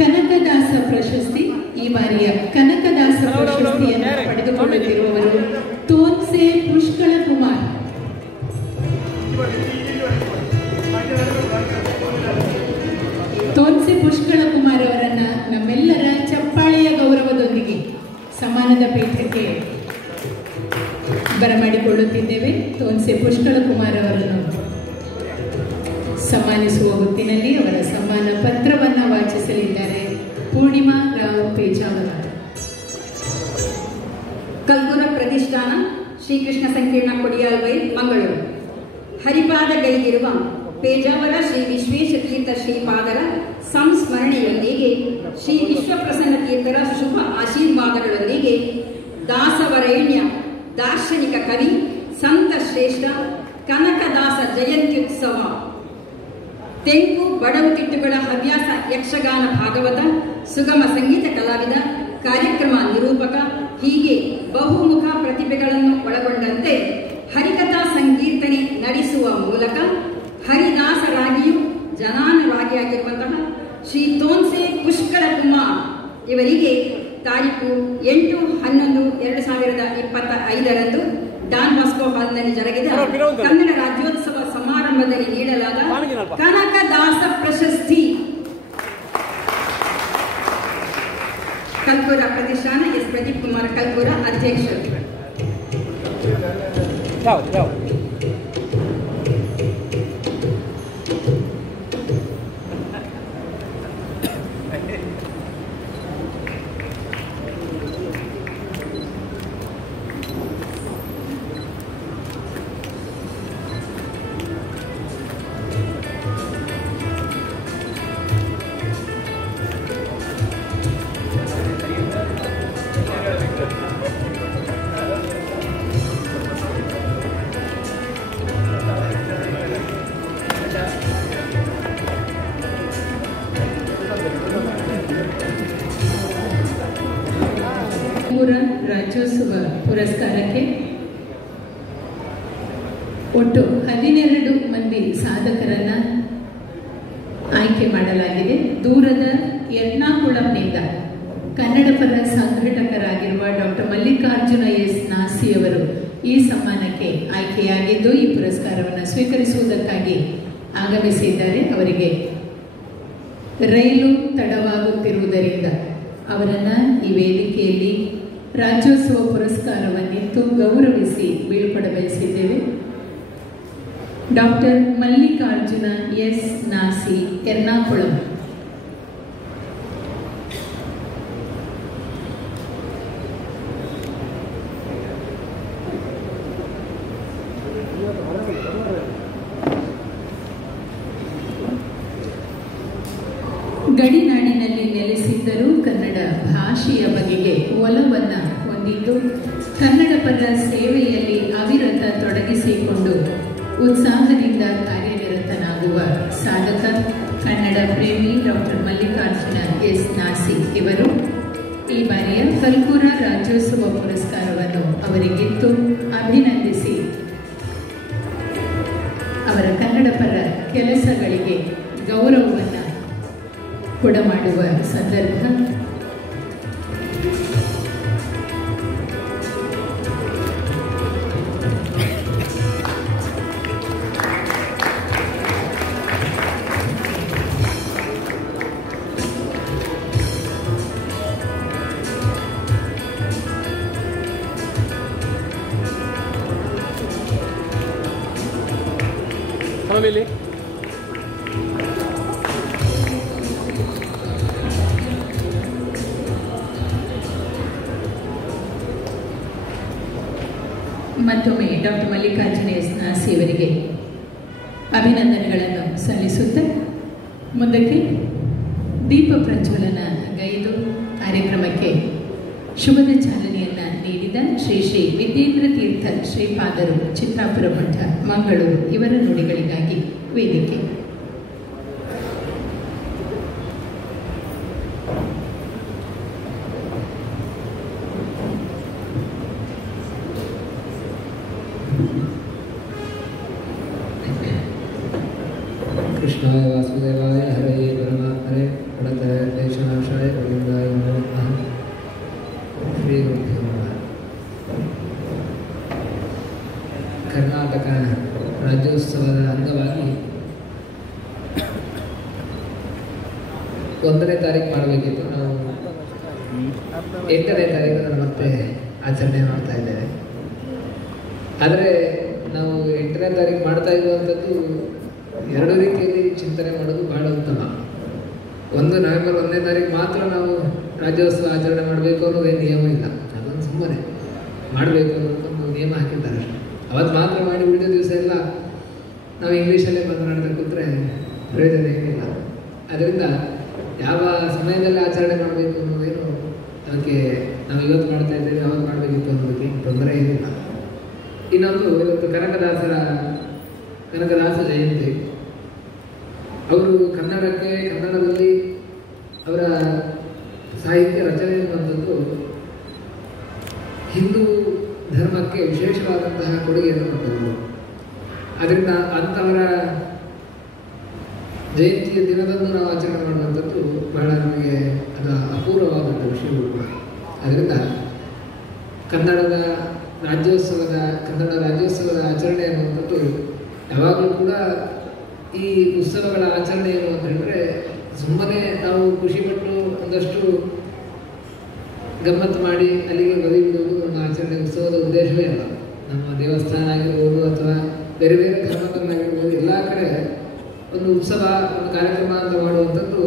ಕನಕದಾಸ ಪ್ರಶಸ್ತಿ. ಈ ಬಾರಿಯ ಕನಕದಾಸ ಪ್ರಶಸ್ತಿಯನ್ನು ಪಡೆದುಕೊಳ್ಳುತ್ತಿರುವವರು ತೋನ್ಸೆ ಪುಷ್ಕಳ ಕುಮಾರ್. ತೋನ್ಸೆ ಪುಷ್ಕಳ ಕುಮಾರ್ ಅವರನ್ನ ನಮ್ಮೆಲ್ಲರ ಚಪ್ಪಾಳೆಯ ಗೌರವದೊಂದಿಗೆ ಸಮ್ಮಾನದ ಪೀಠಕ್ಕೆ ಬರಮಾಡಿಕೊಳ್ಳುತ್ತಿದ್ದೇವೆ. ತೋನ್ಸೆ ಪುಷ್ಕಳ ಕುಮಾರ್ ಅವರನ್ನು ಸನ್ಮಾನಿಸುವ ಹೊತ್ತಿನಲ್ಲಿ ಅವರ ಸನ್ಮಾನ ಪತ್ರವನ್ನು ವಾಚಿಸಲಿದ್ದಾರೆ ಪೂರ್ಣಿಮಾ ರಾವ್ ಪೇಜಾವರ. ಕಲ್ಪೂರ ಪ್ರತಿಷ್ಠಾನ ಶ್ರೀಕೃಷ್ಣ ಸಂಕೀರ್ಣ ಕೊಡಿಯಾಲ್ವೈ ಮಂಗಳೂರು. ಹರಿಪಾದಗೈದಿರುವ ಪೇಜಾವರ ಶ್ರೀ ವಿಶ್ವೇಶ ತೀರ್ಥ ಶ್ರೀಪಾದರ ಸಂಸ್ಮರಣೆಯೊಂದಿಗೆ ಶ್ರೀ ವಿಶ್ವಪ್ರಸನ್ನ ತೀರ್ಥರ ಶುಭ ಆಶೀರ್ವಾದಗಳೊಂದಿಗೆ ದಾಸವರೇಣ್ಯ ದಾರ್ಶನಿಕ ಕವಿ ಸಂತ ಶ್ರೇಷ್ಠ ಕನಕದಾಸ ಜಯಂತ್ಯುತ್ಸವ, ತೆಂಕು ಬಡವುತಿಟ್ಟುಗಳ ಹವ್ಯಾಸ ಯಕ್ಷಗಾನ ಭಾಗವತ, ಸುಗಮ ಸಂಗೀತ ಕಲಾವಿದ, ಕಾರ್ಯಕ್ರಮ ನಿರೂಪಕ ಹೀಗೆ ಬಹುಮುಖ ಪ್ರತಿಭೆಗಳನ್ನು ಒಳಗೊಂಡಂತೆ ಹರಿಕಥಾ ಸಂಕೀರ್ತನೆ ನಡೆಸುವ ಮೂಲಕ ಹರಿದಾಸರಾಗಿಯೂ ಜನಾನುರಾಗಿಯಾಗಿರುವಂತಹ ಶ್ರೀ ತೋನ್ಸೆ ಪುಷ್ಕಳ ಕುಮಾರ್ ಇವರಿಗೆ ತಾರೀಕು 8/11/2025 ಡಾನ್ ಬಾಸ್ಕೋ ಹಾಲ್ನಲ್ಲಿ ಜರುಗಿದ ಕನ್ನಡ ರಾಜ್ಯೋತ್ಸವ ಸಮಾರಂಭದಲ್ಲಿ ನೀಡಲಾದ ಕನಕದಾಸ ಪ್ರಶಸ್ತಿ. ಕಲ್ಪೂರ ಪ್ರತಿಷ್ಠಾನ ಎಸ್ ಪ್ರದೀಪ್ ಕುಮಾರ್ ಕಲ್ಪೂರ ಅಧ್ಯಕ್ಷರು. ರಾಜ್ಯೋತ್ಸವ ಪುರಸ್ಕಾರಕ್ಕೆ ಒಟ್ಟು 12 ಮಂದಿ ಸಾಧಕರನ್ನ ಆಯ್ಕೆ ಮಾಡಲಾಗಿದೆ. ದೂರದ ಎರ್ನಾಕುಳಂನಿಂದ ಕನ್ನಡ ಪರ ಸಂಘಟಕರಾಗಿರುವ ಡಾಕ್ಟರ್ ಮಲ್ಲಿಕಾರ್ಜುನ ಎಸ್ ನಾಸಿ ಅವರು ಈ ಸಮ್ಮಾನಕ್ಕೆ ಆಯ್ಕೆಯಾಗಿದ್ದು ಈ ಪುರಸ್ಕಾರವನ್ನು ಸ್ವೀಕರಿಸುವುದಕ್ಕಾಗಿ ಆಗಮಿಸಿದ್ದಾರೆ. ಅವರಿಗೆ ರೈಲು ತಡವಾಗುತ್ತಿರುವುದರಿಂದ ಅವರನ್ನ ಈ ವೇದಿಕೆಯಲ್ಲಿ ರಾಜ್ಯೋತ್ಸವ ಪುರಸ್ಕಾರವನ್ನಿತ್ತು ಗೌರವಿಸಿ ಬೀಳ್ಕೊಡಬಯಸಿದ್ದೇವೆ. Doctor Mallikarjuna S Nasi, Ernakulam. ಗಡಿನಾಡಿನಲ್ಲಿ ನೆಲೆಸಿದ್ದರೂ ಕನ್ನಡ ಭಾಷೆಯ ಬಗೆಗೆ ಒಲವನ್ನು ಹೊಂದಿದ್ದು ಕನ್ನಡ ಪರ ಸೇವೆಯಲ್ಲಿ ಅವಿರತ ತೊಡಗಿಸಿಕೊಂಡು ಉತ್ಸಾಹದಿಂದ ಕಾರ್ಯನಿರತನಾಗುವ ಸಾಧಕ ಕನ್ನಡ ಪ್ರೇಮಿ ಡಾಕ್ಟರ್ ಮಲ್ಲಿಕಾರ್ಜುನ ಎಸ್ ನಾಸಿ ಇವರು ಈ ಬಾರಿಯ ಕಲ್ಕೂರ ರಾಜ್ಯೋತ್ಸವ ಪುರಸ್ಕಾರವನ್ನು ಅವರಿಗಿತ್ತು ಅಭಿನಂದಿಸಿ ಅವರ ಕನ್ನಡ ಪರ ಕೆಲಸಗಳಿಗೆ ಗೌರವವನ್ನು ಕೊಡಮಾಡುವ ಸಂದರ್ಭ. ಆಮೇಲೆ ಮತ್ತೊಮ್ಮೆ ಡಾಕ್ಟರ್ ಮಲ್ಲಿಕಾರ್ಜುನ ಎಸ್ ನಾಸಿ ಅವರಿಗೆ ಅಭಿನಂದನೆಗಳನ್ನು ಸಲ್ಲಿಸುತ್ತಾ ಮುಂದಕ್ಕೆ ದೀಪ ಪ್ರಜ್ವಲನ ಗೈದು ಕಾರ್ಯಕ್ರಮಕ್ಕೆ ಶುಭದ ಚಾಲನೆಯನ್ನು ನೀಡಿದ ಶ್ರೀ ಶ್ರೀ ವಿದ್ಯೇಂದ್ರ ತೀರ್ಥ ಶ್ರೀಪಾದರು ಚಿತ್ರಾಪುರ ಮಠ ಮಂಗಳೂರು ಇವರ ನುಡಿಗಳಿಗಾಗಿ ವೇದಿಕೆ. कृष्णाय वासुदेवाय हरये परमात्मने प्रणतक्लेशनाशाय गोविन्दाय नमो नमः. ಶ್ರೀ ಗುರುಭ್ಯೋ ನಮಃ. ಕರ್ನಾಟಕ ರಾಜ್ಯೋತ್ಸವದ ಅಂಗವಾಗಿ 1ನೇ ತಾರೀಕು ಮಾಡಬೇಕಿತ್ತು. ನಾವು 8ನೇ ತಾರೀಕು ಮತ್ತೆ ಆಚರಣೆ ಮಾಡ್ತಾ ಇದ್ದೇವೆ. ಆದರೆ ನಾವು 8ನೇ ತಾರೀಕು ಮಾಡ್ತಾ ಇರುವಂಥದ್ದು 2 ರೀತಿಯಲ್ಲಿ ಚಿಂತನೆ ಮಾಡೋದು ಬಹಳ ಉತ್ತಮ. ಒಂದು ನವೆಂಬರ್ 1ನೇ ತಾರೀಕು ಮಾತ್ರ ನಾವು ರಾಜ್ಯೋತ್ಸವ ಆಚರಣೆ ಮಾಡಬೇಕು ಅನ್ನೋದೇನು ನಿಯಮ ಇಲ್ಲ. ಅದೊಂದು ಸುಮ್ಮನೆ ಮಾಡಬೇಕು ಅನ್ನೋದೊಂದು ನಿಯಮ ಹಾಕಿದ್ದಾರೆ. ಅವತ್ತು ಮಾತ್ರ ಮಾಡಿ ಉಳಿದ ದಿವಸ ಎಲ್ಲ ನಾವು ಇಂಗ್ಲೀಷಲ್ಲೇ ಮಾತನಾಡ್ತಾ ಕೂತ್ರೆ ಪ್ರಯೋಜನ ಏನಿಲ್ಲ. ಅದರಿಂದ ಯಾವ ಸಮಯದಲ್ಲಿ ಆಚರಣೆ ಮಾಡಬೇಕು ಅನ್ನೋದೇನು ಅದಕ್ಕೆ ನಾವು ಇವತ್ತು ಮಾಡ್ತಾ ಇದ್ದೇವೆ ಯಾವಾಗ ಮಾಡಬೇಕಿತ್ತು ಅನ್ನೋದಕ್ಕೆ ತೊಂದರೆ ಏನಿಲ್ಲ. ಇನ್ನೊಂದು ಇವತ್ತು ಕನಕದಾಸ ಜಯಂತಿ. ಅವರು ಕನ್ನಡದಲ್ಲಿ ಅವರ ಸಾಹಿತ್ಯ ರಚನೆ ಎನ್ನುವಂಥದ್ದು ಹಿಂದೂ ಧರ್ಮಕ್ಕೆ ವಿಶೇಷವಾದಂತಹ ಕೊಡುಗೆಯನ್ನು ಕೊಟ್ಟರು. ಅದರಿಂದ ಅಂಥವರ ಜಯಂತಿಯ ದಿನದಂದು ನಾವು ಆಚರಣೆ ಮಾಡುವಂಥದ್ದು ಬಹಳ ನಮಗೆ ಅದು ಅಪೂರ್ವವಾದಂಥ ವಿಷಯಗಳು. ಅದರಿಂದ ಕನ್ನಡ ರಾಜ್ಯೋತ್ಸವದ ಆಚರಣೆ ಅನ್ನುವಂಥದ್ದು ಯಾವಾಗಲೂ ಕೂಡ ಈ ಉತ್ಸವಗಳ ಆಚರಣೆ ಏನು ಅಂತ ಹೇಳಿದ್ರೆ ಸುಮ್ಮನೆ ನಾವು ಖುಷಿಪಟ್ಟು ಒಂದಷ್ಟು ಗಮ್ಮತ್ತು ಮಾಡಿ ಅಲ್ಲಿಗೆ ಬದಿಬಿಡುವುದು ನಮ್ಮ ಆಚರಣೆ ಉತ್ಸವದ ಉದ್ದೇಶವೇ ಅಲ್ಲ. ನಮ್ಮ ದೇವಸ್ಥಾನ ಆಗಿರ್ಬೋದು ಅಥವಾ ಬೇರೆ ಬೇರೆ ಧರ್ಮದಲ್ಲಾಗಿರ್ಬೋದು ಎಲ್ಲ ಕಡೆ ಒಂದು ಉತ್ಸವ ಒಂದು ಕಾರ್ಯಕ್ರಮ ಅಂತ ಮಾಡುವಂಥದ್ದು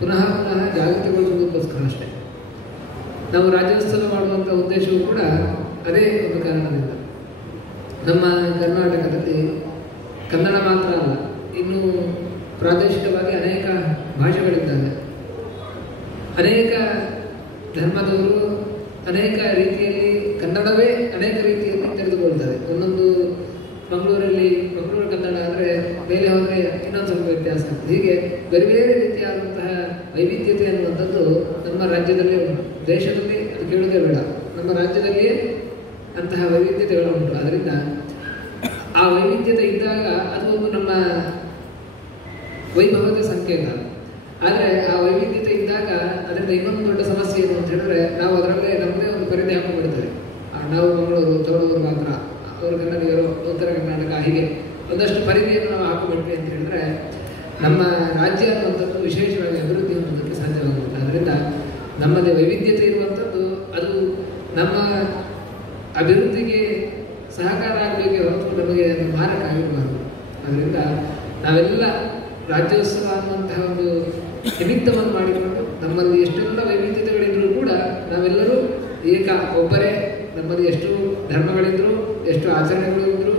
ಪುನಃ ಜಾಗೃತಿಗೊಳಿಸುವುದಕ್ಕೋಸ್ಕರ ಅಷ್ಟೇ. ನಾವು ರಾಜ್ಯೋತ್ಸವ ಮಾಡುವಂಥ ಉದ್ದೇಶವೂ ಕೂಡ ಅದೇ ಒಂದು ಕಾರಣದಿಂದ. ನಮ್ಮ ಕರ್ನಾಟಕದಲ್ಲಿ ಕನ್ನಡ ಮಾತ್ರ ಅಲ್ಲ, ಇನ್ನು ಪ್ರಾದೇಶಿಕವಾಗಿ ಅನೇಕ ಭಾಷೆಗಳಿದ್ದಾವೆ. ಅನೇಕ ಧರ್ಮದವರು ಅನೇಕ ರೀತಿಯಲ್ಲಿ ಕನ್ನಡವೇ ಅನೇಕ ರೀತಿಯಲ್ಲಿ ತೆಗೆದುಕೊಳ್ತಾರೆ. ಒಂದೊಂದು ಮಂಗಳೂರು ಕನ್ನಡ ಅಂದರೆ ಮೇಲೆ ಹೋದರೆ ಇನ್ನೊಂದು ಸ್ವಲ್ಪ ವ್ಯತ್ಯಾಸ. ಹೀಗೆ ಬೇರೆ ಬೇರೆ ರೀತಿಯಾದಂತಹ ವೈವಿಧ್ಯತೆ ಅನ್ನುವಂಥದ್ದು ನಮ್ಮ ರಾಜ್ಯದಲ್ಲಿ ಉಂಟು. ದೇಶದಲ್ಲಿ ಅದು ಕೇಳೋದೇ ಬೇಡ. ನಮ್ಮ ರಾಜ್ಯದಲ್ಲಿಯೇ ಅಂತಹ ವೈವಿಧ್ಯತೆಗಳು ಉಂಟು. ಆದ್ದರಿಂದ ಆ ವೈವಿಧ್ಯತೆ ಇದ್ದಾಗ ಅದು ಒಂದು ನಮ್ಮ ವೈಭವದ ಸಂಕೇತ. ಆದರೆ ಆ ವೈವಿಧ್ಯತೆ ಇದ್ದಾಗ ಅದರಿಂದ ಇನ್ನೊಂದು ದೊಡ್ಡ ಸಮಸ್ಯೆ ಏನು ಅಂತ ಹೇಳಿದ್ರೆ, ನಾವು ಅದರಲ್ಲೇ ನಮ್ಮದೇ ಒಂದು ಪರಿಧಿ ಹಾಕಿಬಿಡ್ತಾರೆ. ನಾವು ಮಂಗಳೂರು, ತವಳೂರು ಮಾತ್ರ, ಅವರು ಕನ್ನಡಿಗರು, ಉತ್ತರ ಕರ್ನಾಟಕ, ಹೀಗೆ ಒಂದಷ್ಟು ಪರಿಧಿಯನ್ನು ನಾವು ಹಾಕಿಬಿಟ್ವಿ ಅಂತ ಹೇಳಿದ್ರೆ ನಮ್ಮ ರಾಜ್ಯ ಅನ್ನುವಂಥದ್ದು ವಿಶೇಷವಾಗಿ ಅಭಿವೃದ್ಧಿ ಅನ್ನೋದಕ್ಕೆ ಸಾಧ್ಯವಾಗುತ್ತೆ. ಅದರಿಂದ ನಮ್ಮದೇ ವೈವಿಧ್ಯತೆ ಇರುವಂಥದ್ದು ಅದು ನಮ್ಮ ಅಭಿವೃದ್ಧಿಗೆ ಸಹಕಾರ ಆಗಬೇಕೆ ಹೊರತು ನಮಗೆ ಮಾರಕ ಆಗಿರಬಾರದು. ಅದರಿಂದ ನಾವೆಲ್ಲ ರಾಜ್ಯೋತ್ಸವ ಅನ್ನುವಂತಹ ಒಂದು ನಿಮಿತ್ತವನ್ನು ಮಾಡಿಕೊಂಡು ನಮ್ಮಲ್ಲಿ ಎಷ್ಟೆಲ್ಲ ವೈವಿಧ್ಯತೆಗಳಿದ್ರೂ ಕೂಡ ನಾವೆಲ್ಲರೂ ಒಬ್ಬರೇ, ನಮ್ಮಲ್ಲಿ ಎಷ್ಟು ಧರ್ಮಗಳಿದ್ರು, ಎಷ್ಟು ಆಚರಣೆಗಳು ಇದ್ರು,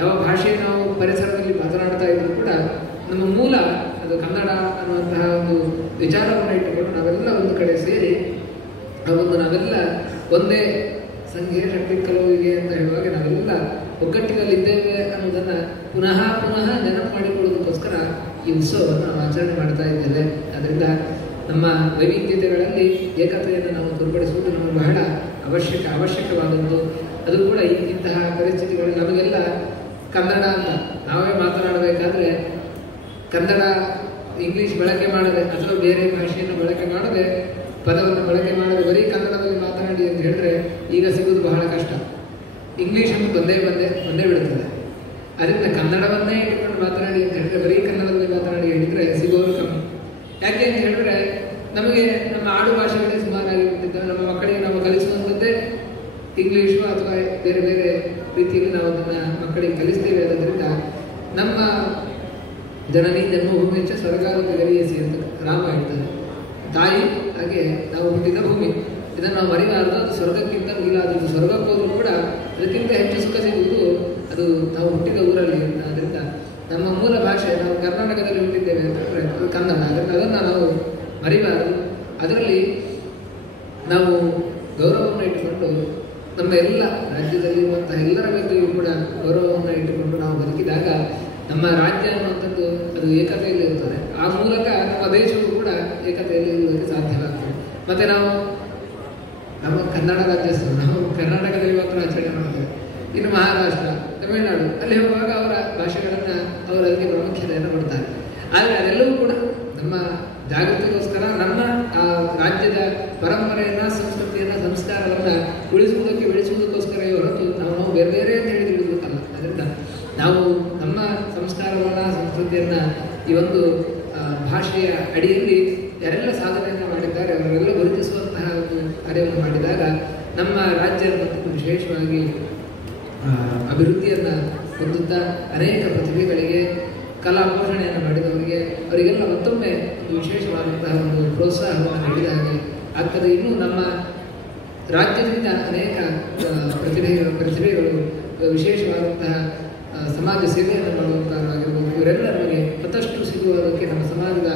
ಯಾವ ಭಾಷೆ ನಾವು ಪರಿಸರದಲ್ಲಿ ಮಾತನಾಡ್ತಾ ಇದ್ರು ಕೂಡ ನಮ್ಮ ಮೂಲ ಅದು ಕನ್ನಡ ಅನ್ನುವಂತಹ ಒಂದು ವಿಚಾರವನ್ನು ಇಟ್ಟುಕೊಂಡು ನಾವೆಲ್ಲ ಒಂದು ಕಡೆ ಸೇರಿ ನಾವೆಲ್ಲ ಒಂದೇ ಸಂಘೀಯ ಶಕ್ತಿ ಕಲುವಿಗೆ ಅಂತ ಹೇಳುವಾಗ ನಾವೆಲ್ಲ ಒಗ್ಗಟ್ಟಿನಲ್ಲಿದ್ದೇವೆ ಅನ್ನೋದನ್ನು ಪುನಃ ನೆನಪು ಮಾಡಿಕೊಳ್ಳೋದಕ್ಕೋಸ್ಕರ ಈ ಉತ್ಸವವನ್ನು ನಾವು ಆಚರಣೆ ಮಾಡ್ತಾ ಇದ್ದೇವೆ. ಅದರಿಂದ ನಮ್ಮ ವೈವಿಧ್ಯತೆಗಳಲ್ಲಿ ಏಕತೆಯನ್ನು ನಾವು ತೋರ್ಪಡಿಸುವುದು ನಮಗೆ ಬಹಳ ಅವಶ್ಯಕವಾದದ್ದು. ಅದು ಕೂಡ ಇಂತಹ ಪರಿಸ್ಥಿತಿಗಳಲ್ಲಿ ನಮಗೆಲ್ಲ ಕನ್ನಡ ಅಂತ ನಾವೇ ಮಾತನಾಡಬೇಕಾದ್ರೆ ಕನ್ನಡ ಇಂಗ್ಲೀಷ್ ಬಳಕೆ ಮಾಡದೆ ಅಥವಾ ಬೇರೆ ಭಾಷೆಯನ್ನು ಬಳಕೆ ಮಾಡದೆ, ಪದವನ್ನು ಬಳಕೆ ಮಾಡದೆ ಬರೀ ಕನ್ನಡದಲ್ಲಿ ಮಾತನಾಡಿ ಅಂತ ಹೇಳಿದ್ರೆ ಈಗ ಸಿಗೋದು ಬಹಳ ಕಷ್ಟ. ಇಂಗ್ಲೀಷನ್ನು ಬಂದೇ ಬಿಡುತ್ತದೆ. ಅದರಿಂದ ಕನ್ನಡವನ್ನೇ ಇಟ್ಟುಕೊಂಡು ಮಾತನಾಡಿ ಅಂತ ಹೇಳಿದ್ರೆ ಬರೀ ಕನ್ನಡದಲ್ಲಿ ಮಾತನಾಡಿ ಹೇಳಿದರೆ ಸಿಗೋರು ಕಮ್ಮಿ. ಯಾಕೆ ಅಂತ ಹೇಳಿದ್ರೆ ನಮಗೆ ನಮ್ಮ ಆಡು ಭಾಷೆಗಳೇ ಸುಮಾರಾಗಿರುತ್ತಿದ್ದಾವೆ. ನಮ್ಮ ಮಕ್ಕಳಿಗೆ ನಾವು ಕಲಿಸುವಂಥದ್ದೇ ಇಂಗ್ಲೀಷು ಅಥವಾ ಬೇರೆ ಬೇರೆ ರೀತಿಯಲ್ಲಿ ನಾವು ಅದನ್ನು ಮಕ್ಕಳಿಗೆ ಕಲಿಸ್ತೇವೆ. ಆದ್ದರಿಂದ ನಮ್ಮ ಜನನಿ ಜನ್ಮಭೂಮಿ ಹೆಚ್ಚ ಸ್ವರ್ಗಾರೋಗ್ಯ ಗರಿಯಸಿ ಅಂತ ರಾಮ ಹೇಳ್ತಾರೆ. ತಾಯಿ ಹಾಗೆ ನಾವು ಹುಟ್ಟಿದ ಭೂಮಿ, ಇದನ್ನು ನಾವು ಮರಿಬಾರದು. ಅದು ಸ್ವರ್ಗಕ್ಕಿಂತ ಮಿಗಿಲಾದದ್ದು. ಸ್ವರ್ಗಕ್ಕೆ ಹೋದರೂ ಕೂಡ ಅದಕ್ಕಿಂತ ಹೆಚ್ಚು ಸುಖ ಸಿಗುವುದು ಅದು ನಾವು ಹುಟ್ಟಿದ ಊರಲ್ಲಿ. ಆದ್ದರಿಂದ ನಮ್ಮ ಮೂಲ ಭಾಷೆ, ನಾವು ಕರ್ನಾಟಕದಲ್ಲಿ ಹುಟ್ಟಿದ್ದೇವೆ ಅಂತ ಹೇಳಿದ್ರೆ ಅದು ಕನ್ನಡ. ಅದನ್ನು ನಾವು ಮರಿಬಾರದು. ಅದರಲ್ಲಿ ನಾವು ಗೌರವವನ್ನು ಇಟ್ಟುಕೊಂಡು ನಮ್ಮ ಎಲ್ಲ ರಾಜ್ಯದಲ್ಲಿರುವಂತಹ ಎಲ್ಲರ ಬಗ್ಗೆಯೂ ಕೂಡ ಗೌರವವನ್ನು ಇಟ್ಟುಕೊಂಡು ನಾವು ಬದುಕಿದಾಗ ನಮ್ಮ ರಾಜ್ಯ ಅನ್ನುವಂಥದ್ದು ಅದು ಏಕತೆಯಲ್ಲಿ ಇರುತ್ತದೆ. ಆ ಮೂಲಕ ನಮ್ಮ ದೇಶವು ಕೂಡ ಏಕತೆಯಲ್ಲಿ ಇರುವುದಕ್ಕೆ ಸಾಧ್ಯವಾಗ್ತದೆ. ಮತ್ತು ನಾವು ನಮ್ಮ ಕನ್ನಡ ರಾಜ್ಯೋತ್ಸವ ನಾವು ಕರ್ನಾಟಕದಲ್ಲಿ ಮಾತ್ರ ಆಚರಣೆ ಮಾಡ್ತೇವೆ. ಇನ್ನು ಮಹಾರಾಷ್ಟ್ರ, ತಮಿಳುನಾಡು ಅಲ್ಲಿ ಹೋಗುವಾಗ ಅವರ ಭಾಷೆಗಳನ್ನು ಅವರು ಅದಕ್ಕೆ ಪ್ರಾಮುಖ್ಯತೆಯನ್ನು ಕೊಡ್ತಾರೆ. ಆದರೆ ಅದೆಲ್ಲವೂ ಕೂಡ ನಮ್ಮ ಜಾಗೃತಿಗೋಸ್ಕರ ನಮ್ಮ ಆ ರಾಜ್ಯದ ಪರಂಪರೆಯನ್ನು, ಸಂಸ್ಕೃತಿಯನ್ನು, ಸಂಸ್ಕಾರವನ್ನು ಬೆಳೆಸುವುದಕ್ಕೋಸ್ಕರ ಹೊರತು ನಾವು ಬೇರೆ ಬೇರೆ ಅಂತ ಹೇಳಿ ತಿಳಿಸಬೇಕಲ್ಲ. ಅದರಿಂದ ನಾವು ನಮ್ಮ ಸಂಸ್ಕಾರವನ್ನು, ಸಂಸ್ಕೃತಿಯನ್ನು ಈ ಒಂದು ಭಾಷೆಯ ಅಡಿಯಲ್ಲಿ ಯಾರೆಲ್ಲ ಸಾಧನೆಯನ್ನು ಮಾಡಿದ್ದಾರೆ ಅವರೆಲ್ಲ ಗುರುತಿಸುವಂತಹ ಒಂದು ಕಾರ್ಯವನ್ನು ಮಾಡಿದಾಗ ನಮ್ಮ ರಾಜ್ಯ ಮತ್ತು ವಿಶೇಷವಾಗಿ ಅಭಿವೃದ್ಧಿಯನ್ನು ಹೊಂದುತ್ತಾ ಅನೇಕ ಪ್ರತಿಭೆಗಳಿಗೆ ಕಲಾ ಪೋಷಣೆಯನ್ನು ಮಾಡಿದವರಿಗೆ ಅವರಿಗೆಲ್ಲ ಮತ್ತೊಮ್ಮೆ ಒಂದು ವಿಶೇಷವಾದಂತಹ ಒಂದು ಪ್ರೋತ್ಸಾಹವನ್ನು ನೀಡಿದ ಹಾಗೆ ಆಗ್ತದೆ. ಇನ್ನು ನಮ್ಮ ರಾಜ್ಯದಿಂದ ಅನೇಕ ಪ್ರತಿಭೆಗಳು ವಿಶೇಷವಾದಂತಹ ಸಮಾಜ ಸೇವೆಯನ್ನು ಮಾಡುವಂತಹವಾಗಿರ್ಬೋದು, ಇವರೆಲ್ಲ ನಮಗೆ ಮತ್ತಷ್ಟು ಸಿಗುವುದಕ್ಕೆ ನಮ್ಮ ಸಮಾಜದ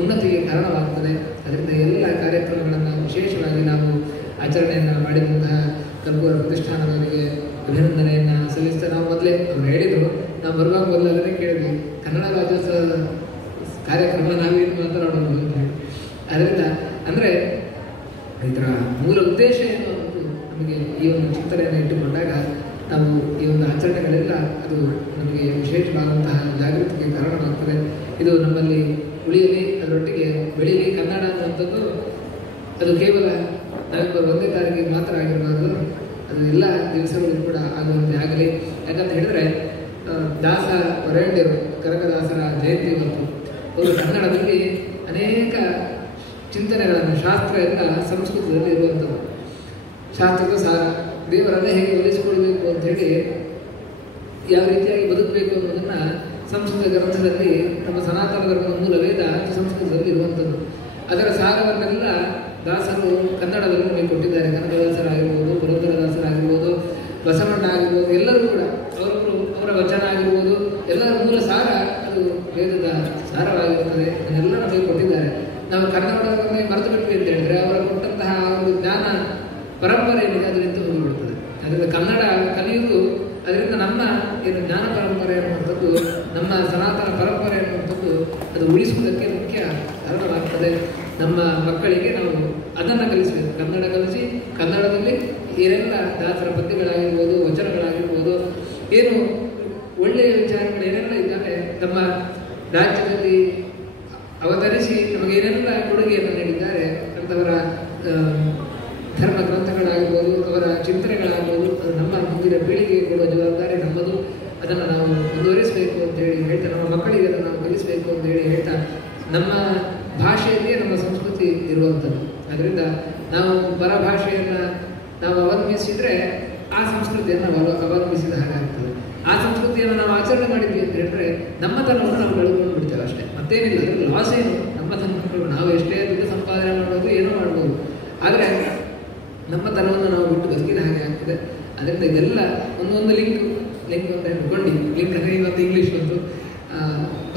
ಉನ್ನತಿಗೆ ಕಾರಣವಾಗ್ತದೆ. ಅದರಿಂದ ಎಲ್ಲ ಕಾರ್ಯಕ್ರಮಗಳನ್ನು ವಿಶೇಷವಾಗಿ ನಾವು ಆಚರಣೆಯನ್ನು ಮಾಡಿದಂತಹ ಕಲ್ಕೂರ ಪ್ರತಿಷ್ಠಾನದವರಿಗೆ ಅಭಿನಂದನೆಯನ್ನು ಸಲ್ಲಿಸ್ತಾ ನಾವು ಮೊದಲೇ ಅವರು ಹೇಳಿದರು, ನಾವು ಬರುವಾಗ ಮೊದಲು ಅದನ್ನೇ ಕೇಳಿದ್ವಿ, ಕನ್ನಡ ರಾಜ್ಯೋತ್ಸವದ ಕಾರ್ಯಕ್ರಮ ನಾವೇನು ಮಾತನಾಡೋದು ಅಂತ ಹೇಳಿ. ಅದರಿಂದ ಅಂದರೆ ಇದರ ಮೂಲ ಉದ್ದೇಶ ಏನು ಅನ್ನೋದು ನಮಗೆ ಈ ಒಂದು ಚಿಂತನೆಯನ್ನು ಇಟ್ಟುಕೊಂಡಾಗ ನಾವು ಈ ಒಂದು ಆಚರಣೆಗಳೆಲ್ಲ ಅದು ನಮಗೆ ವಿಶೇಷವಾದಂತಹ ಜಾಗೃತಿಗೆ ಕಾರಣವಾಗ್ತದೆ. ಇದು ನಮ್ಮಲ್ಲಿ ಉಳಿಯಲಿ, ಅದರೊಟ್ಟಿಗೆ ಬೆಳೀಲಿ. ಕನ್ನಡ ಅನ್ನುವಂಥದ್ದು ಅದು ಕೇವಲ ನವೆಂಬರ್ 1ನೇ ತಾರೀಕಿಗೆ ಮಾತ್ರ ಆಗಿರಬಾರದು, ಅದು ಎಲ್ಲ ದಿವಸಗಳು ಕೂಡ ಆಗುವಂತೆ ಆಗಲಿ. ಯಾಕಂತ ಹೇಳಿದ್ರೆ ದಾಸ ವರೇಣ್ಯರು ಕನಕದಾಸರ ಜಯಂತಿ ಇವತ್ತು. ಅವರು ಕನ್ನಡದಲ್ಲಿ ಅನೇಕ ಚಿಂತನೆಗಳನ್ನು, ಶಾಸ್ತ್ರ ಎಲ್ಲ ಸಂಸ್ಕೃತದಲ್ಲಿ ಇರುವಂಥದ್ದು. ಶಾಸ್ತ್ರದ ಸಾರ, ದೇವರನ್ನೇ ಹೇಗೆ ಒಲಿಸಿಕೊಳ್ಬೇಕು ಅಂತ ಹೇಳಿ, ಯಾವ ರೀತಿಯಾಗಿ ಬದುಕಬೇಕು ಅನ್ನೋದನ್ನು ಸಂಸ್ಕೃತ ಗ್ರಂಥದಲ್ಲಿ ನಮ್ಮ ಸನಾತನ ಧರ್ಮದ ಮೂಲ ವೇದ ಸಂಸ್ಕೃತದಲ್ಲಿ ಇರುವಂಥದ್ದು. ಅದರ ಸಾರವನ್ನೆಲ್ಲ ದಾಸರು ಕನ್ನಡದಲ್ಲಿ ನಮಗೆ ಕೊಟ್ಟಿದ್ದಾರೆ. ಕನಕದಾಸರಾಗಿರ್ಬೋದು, ಪುರಂದರದಾಸರಾಗಿರ್ಬೋದು, ಬಸವಣ್ಣ ಆಗಿರ್ಬೋದು, ಎಲ್ಲರೂ ಕೂಡ ಅವರ ವಚನ ಆಗಿರ್ಬೋದು, ಎಲ್ಲರ ಮೂಲ ಸಾರ ಅದು ವೇದದ ಸಾರವಾಗಿರುತ್ತದೆ. ಅದನ್ನೆಲ್ಲ ನಮಗೆ ಕೊಟ್ಟಿದ್ದಾರೆ. ನಾವು ಕನ್ನಡವನ್ನೇ ಮರೆತು ಬಿಟ್ವಿ ಅಂತ ಹೇಳಿದ್ರೆ ಅವರ ಕೊಟ್ಟಂತಹ ಒಂದು ಜ್ಞಾನ ಪರಂಪರೆ ಏನಿದೆ ಅದು ನಿಂತು ಹೋಗಿಬಿಡ್ತದೆ. ಅದರಿಂದ ಕನ್ನಡ ಕಲಿಯುವುದು, ಅದರಿಂದ ನಮ್ಮ ಏನು ಜ್ಞಾನ ಪರಂಪರೆ ಅನ್ನುವಂಥದ್ದು, ನಮ್ಮ ಸನಾತನ ಪರಂಪರೆ ಅನ್ನುವಂಥದ್ದು ಅದು ಉಳಿಸುವುದಕ್ಕೆ ಮುಖ್ಯ ಕಾರಣವಾಗ್ತದೆ. ನಮ್ಮ ಮಕ್ಕಳಿಗೆ ನಾವು ಅದನ್ನು ಕಲಿಸಬೇಕು. ಕನ್ನಡ ಕಲಿಸಿ, ಕನ್ನಡದಲ್ಲಿ ಏನೆಲ್ಲ ದಾಸರ ಪದ್ಯಗಳಾಗಿರ್ಬೋದು, ವಚನಗಳಾಗಿರ್ಬೋದು, ಏನು ಒಳ್ಳೆಯ ವಿಚಾರಗಳು ಏನೆಲ್ಲ ಇದ್ದಾವೆ ನಮ್ಮ ರಾಜ್ಯದಲ್ಲಿ ಅವತರಿಸಿ ನಮಗೇನೆಲ್ಲ ಕೊಡುಗೆಯನ್ನು ನೀಡಿದ್ದಾರೆ ಅಂಥವರ ಧರ್ಮ ಗ್ರಂಥಗಳಾಗಿರ್ಬೋದು, ಅವರ ಚಿಂತನೆಗಳಾಗ್ಬೋದು, ಅದು ನಮ್ಮ ಮುಂದಿನ ಪೀಳಿಗೆಗೆ ಕೊಡುವ ಜವಾಬ್ದಾರಿ ನಮ್ಮದು. ಅದನ್ನು ನಾವು ಮುಂದುವರಿಸಬೇಕು ಅಂತೇಳಿ ಹೇಳ್ತಾ, ನಮ್ಮ ಮಕ್ಕಳಿಗೆ ಅದನ್ನು ನಾವು ಕಲಿಸಬೇಕು ಅಂತೇಳಿ ಹೇಳ್ತಾ, ನಮ್ಮ ಭಾಷೆಯಲ್ಲಿಯೇ ನಮ್ಮ ಸಂಸ್ಕೃತಿ ಇರುವಂಥದ್ದು. ಅದರಿಂದ ನಾವು ಪರಭಾಷೆಯನ್ನು ನಾವು ಅವಲಂಬಿಸಿದರೆ ಆ ಸಂಸ್ಕೃತಿಯನ್ನು ನಾವು ಅವಲಂಬಿಸಿದ ಹಾಗೆ ಆಗ್ತದೆ. ಆ ಸಂಸ್ಕೃತಿಯನ್ನು ನಾವು ಆಚರಣೆ ಮಾಡಿದ್ವಿ ಅಂತ ಹೇಳಿದ್ರೆ ನಮ್ಮ ತನವನ್ನು ನಾವು ಕಳ್ಕೊಂಡು ಬಿಡ್ತೇವೆ ಅಷ್ಟೇ, ಮತ್ತೇನಿಲ್ಲ. ಅದರಲ್ಲಿ ಲಾಸ್ ಏನು? ನಮ್ಮ ತನಗಳು ನಾವು ಎಷ್ಟೇ ದುಡ್ಡು ಸಂಪಾದನೆ ಮಾಡ್ಬೋದು, ಏನೋ ಮಾಡ್ಬೋದು, ಆದರೆ ನಮ್ಮ ತನವನ್ನು ನಾವು ಬಿಟ್ಟು ಬದುಕಿದ ಹಾಗೆ ಆಗ್ತದೆ. ಅದರಿಂದ ಇದೆಲ್ಲ ಒಂದೊಂದು ಲಿಂಕ್ ಅಂತ ಕೊಂಡಿ, ಲಿಂಕ್ ಅಂದರೆ ಇವತ್ತು ಇಂಗ್ಲೀಷ್ ಬಂತು,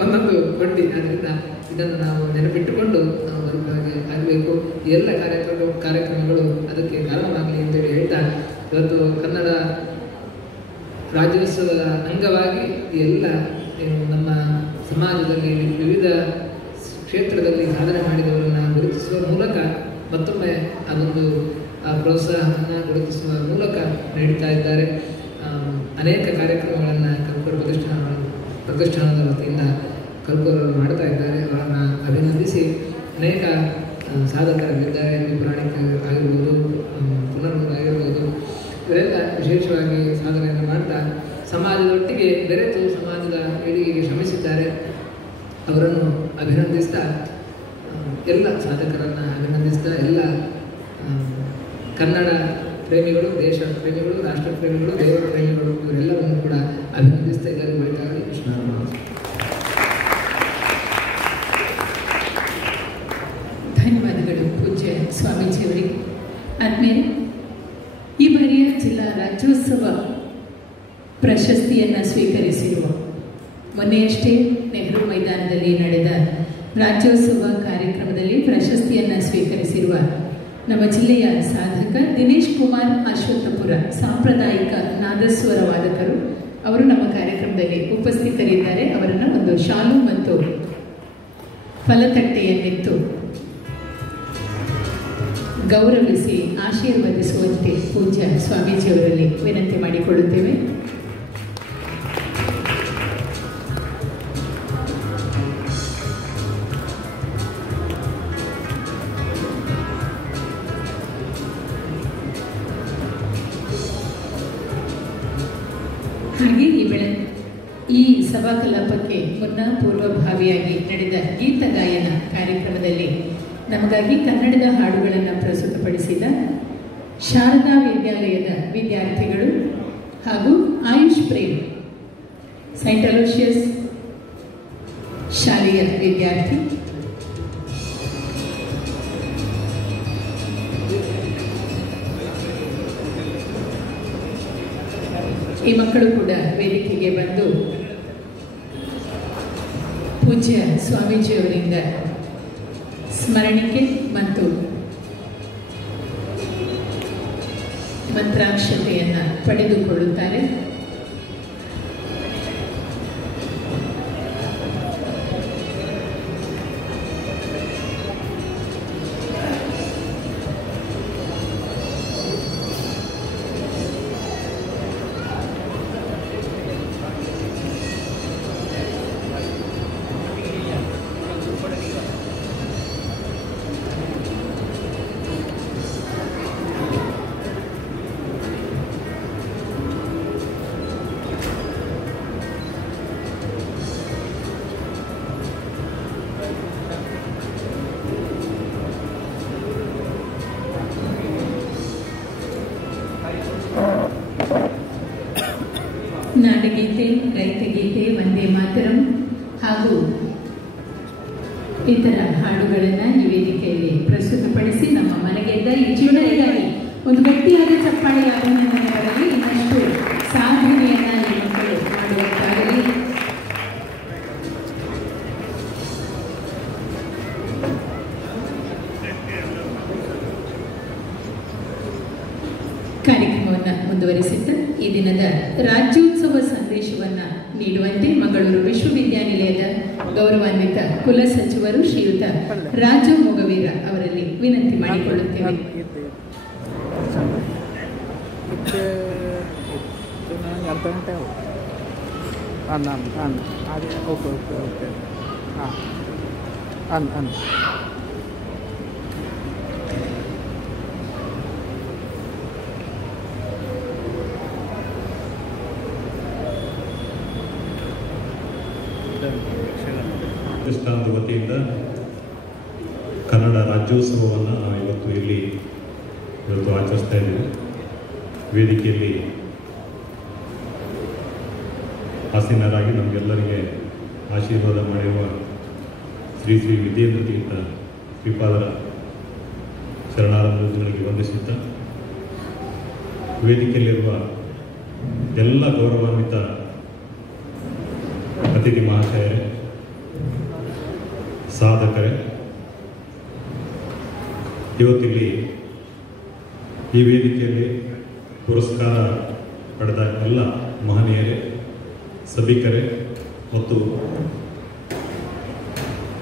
ಒಂದೊಂದು ಕೊಂಡಿ. ಅದರಿಂದ ಇದನ್ನು ನಾವು ನೆನಪಿಟ್ಟುಕೊಂಡು ನಾವು ಬದುಕಾಗೆ ಆಗಬೇಕು. ಈ ಎಲ್ಲ ಕಾರ್ಯಕ್ರಮಗಳು ಅದಕ್ಕೆ ಕಾರಣವಾಗಲಿ ಅಂತೇಳಿ ಹೇಳ್ತಾ, ಇವತ್ತು ಕನ್ನಡ ರಾಜ್ಯೋತ್ಸವದ ಅಂಗವಾಗಿ ಎಲ್ಲ ನಮ್ಮ ಸಮಾಜದಲ್ಲಿ ವಿವಿಧ ಕ್ಷೇತ್ರದಲ್ಲಿ ಸಾಧನೆ ಮಾಡಿದವರನ್ನು ಗುರುತಿಸುವ ಮೂಲಕ ಮತ್ತೊಮ್ಮೆ ಅದೊಂದು ಪ್ರೋತ್ಸಾಹವನ್ನು ಗುರುತಿಸುವ ಮೂಲಕ ನೀಡುತ್ತಾ ಇದ್ದಾರೆ. ಅನೇಕ ಕಾರ್ಯಕ್ರಮಗಳನ್ನು ಕಲ್ಕೂರು ಪ್ರತಿಷ್ಠಾನದ ವತಿಯಿಂದ ಕಲ್ಕೂರವರು ಮಾಡ್ತಾ ಇದ್ದಾರೆ. ಅವರನ್ನು ಅಭಿನಂದಿಸಿ ಅನೇಕ ಸಾಧಕರಿದ್ದಾರೆ, ಪುರಾಣಿಕ ಆಗಿರ್ಬೋದು, ಪುನರ್ನೂರು ಆಗಿರ್ಬೋದು, ಇವರೆಲ್ಲ ವಿಶೇಷವಾಗಿ ಸಾಧನೆಯನ್ನು ಮಾಡ್ತಾ ಸಮಾಜದೊಟ್ಟಿಗೆ ಬೆರೆತು ಸಮಾಜದ ಏಳಿಗೆಗೆ ಶ್ರಮಿಸಿದ್ದಾರೆ. ಅವರನ್ನು ಅಭಿನಂದಿಸ್ತಾ, ಎಲ್ಲ ಸಾಧಕರನ್ನು ಅಭಿನಂದಿಸ್ತಾ, ಎಲ್ಲ ಕನ್ನಡ ಪ್ರೇಮಿಗಳು, ದೇಶ ಪ್ರೇಮಿಗಳು, ರಾಷ್ಟ್ರ ಪ್ರೇಮಿಗಳು, ದೇವರ ಪ್ರೇಮಿಗಳು ಇವರೆಲ್ಲವನ್ನು ಕೂಡ ಅಭಿನಂದಿಸ್ತಾ ಇದ್ದಾರೆ. ಒಳಿತಾಗಲಿ. ಕೃಷ್ಣ. ಧನ್ಯವಾದಗಳು ಪೂಜ್ಯ ಸ್ವಾಮೀಜಿಯವರಿಗೆ. ಆದ್ಮೇಲೆ ಈ ಬಾರಿಯ ಜಿಲ್ಲಾ ರಾಜ್ಯೋತ್ಸವ ಪ್ರಶಸ್ತಿಯನ್ನು ಸ್ವೀಕರಿಸಿರುವ, ಮೊನ್ನೆಯಷ್ಟೇ ನೆಹರು ಮೈದಾನದಲ್ಲಿ ನಡೆದ ರಾಜ್ಯೋತ್ಸವ ಕಾರ್ಯಕ್ರಮದಲ್ಲಿ ಪ್ರಶಸ್ತಿಯನ್ನು ಸ್ವೀಕರಿಸಿರುವ ನಮ್ಮ ಜಿಲ್ಲೆಯ ಸಾಧಕ ದಿನೇಶ್ ಕುಮಾರ್ ಅಶ್ವತ್ಥಪುರ, ಸಾಂಪ್ರದಾಯಿಕ ನಾದಸ್ವರ ವಾದಕರು, ಅವರು ನಮ್ಮ ಕಾರ್ಯಕ್ರಮದಲ್ಲಿ ಉಪಸ್ಥಿತರಿದ್ದಾರೆ. ಅವರನ್ನು ಒಂದು ಶಾಲು ಮತ್ತು ಫಲತಟ್ಟೆಯನ್ನಿತ್ತು ಗೌರವಿಸಿ ಆಶೀರ್ವದಿಸುವಂತೆ ಪೂಜ್ಯ ಸ್ವಾಮೀಜಿಯವರಲ್ಲಿ ವಿನಂತಿ ಮಾಡಿಕೊಳ್ಳುತ್ತೇವೆ. ಹಾಗೆ ಈ ಸಭಾಕಲಾಪಕ್ಕೆ ಮುನ್ನ ಪೂರ್ವಭಾವಿಯಾಗಿ ನಡೆದ ಗೀತ ಗಾಯನ ಕಾರ್ಯಕ್ರಮದಲ್ಲಿ ನಮಗಾಗಿ ಕನ್ನಡದ ಹಾಡುಗಳನ್ನು ಪ್ರಸ್ತುತಪಡಿಸಿದ ಶಾರದಾ ವಿದ್ಯಾಲಯದ ವಿದ್ಯಾರ್ಥಿಗಳು ಹಾಗೂ ಆಯುಷ್ ಪ್ರೇಮ್ ಸೈಂಟ್ ಅಲೋಷಿಯಸ್ ಶಾಲೆಯ ವಿದ್ಯಾರ್ಥಿ, ಈ ಮಕ್ಕಳು ಕೂಡ ವೇದಿಕೆಗೆ ಬಂದು ಪೂಜ್ಯ ಸ್ವಾಮೀಜಿಯವರಿಂದ ಸ್ಮರಣಿಕೆ ಮತ್ತು ಮಂತ್ರಾಕ್ಷತೆಯನ್ನು ಪಡೆದುಕೊಳ್ಳುತ್ತಾರೆ. ನಾಡಗೀತೆ, ರೈತಗೀತೆ, ವಂದೇ ಮಾತರಂ ಹಾಗೂ ಇತರ ಹಾಡುಗಳನ್ನು ಈ ವೇದಿಕೆಯಲ್ಲಿ ಪ್ರಸ್ತುತಪಡಿಸಿ ನಮ್ಮ ಮನೆಗೆದ್ದ ಈ ಚಿಣ್ಣರಿಗಾಗಿ ಒಂದು ಗಟ್ಟಿಯಾದ ಚಪ್ಪಾಳೆಯ ಅಭಿನಂದನೆಗಳಲ್ಲಿ ಇನ್ನಷ್ಟು ಸಾಧನೆಯನ್ನು ಈ ಮಕ್ಕಳು ಮಾಡುವಂತಾಗಲಿ. ಕಾರ್ಯಕ್ರಮವನ್ನು ಮುಂದುವರಿಸಿದ್ದು ಈ ದಿನದ ರಾಜ್ಯೋತ್ಸವ ಸಂದೇಶವನ್ನು ನೀಡುವಂತೆ ಮಂಗಳೂರು ವಿಶ್ವವಿದ್ಯಾನಿಲಯದ ಗೌರವಾನ್ವಿತ ಕುಲಸಚಿವರು ಶ್ರೀಯುತ ರಾಜ ಮೊಗವೀರ ಅವರಲ್ಲಿ ವಿನಂತಿ ಮಾಡಿಕೊಳ್ಳುತ್ತೇವೆ. ఎంత అంటే అన్న అది ఓకే ఓకే ఓకే అన్న ಪ್ರತಿಷ್ಠಾನದ ವತಿಯಿಂದ ಕನ್ನಡ ರಾಜ್ಯೋತ್ಸವವನ್ನು ಇವತ್ತು ಆಚರಿಸ್ತಾ ಇದ್ದೀವಿ. ವೇದಿಕೆಯಲ್ಲಿ ಆಸೀನರಾಗಿ ನಮಗೆಲ್ಲರಿಗೆ ಆಶೀರ್ವಾದ ಮಾಡಿರುವ ಶ್ರೀ ಶ್ರೀ ವಿದ್ಯೇಂದ್ರ ತೀರ್ಥ ಶ್ರೀಪಾದರ ಶರಣಾರಂಭಗಳಿಗೆ ವಂದಿಸುತ್ತಾ, ವೇದಿಕೆಯಲ್ಲಿರುವ ಎಲ್ಲ ಗೌರವಾನ್ವಿತ ಅತಿಥಿ ಮಹಾಶಯರೇ, ಸಾಧಕರೇ, ಇವತ್ತಿಲ್ಲಿ ಈ ವೇದಿಕೆಯಲ್ಲಿ ಪುರಸ್ಕಾರ ಪಡೆದ ಎಲ್ಲ ಮಹನೀಯರೇ, ಸಭಿಕರೇ ಮತ್ತು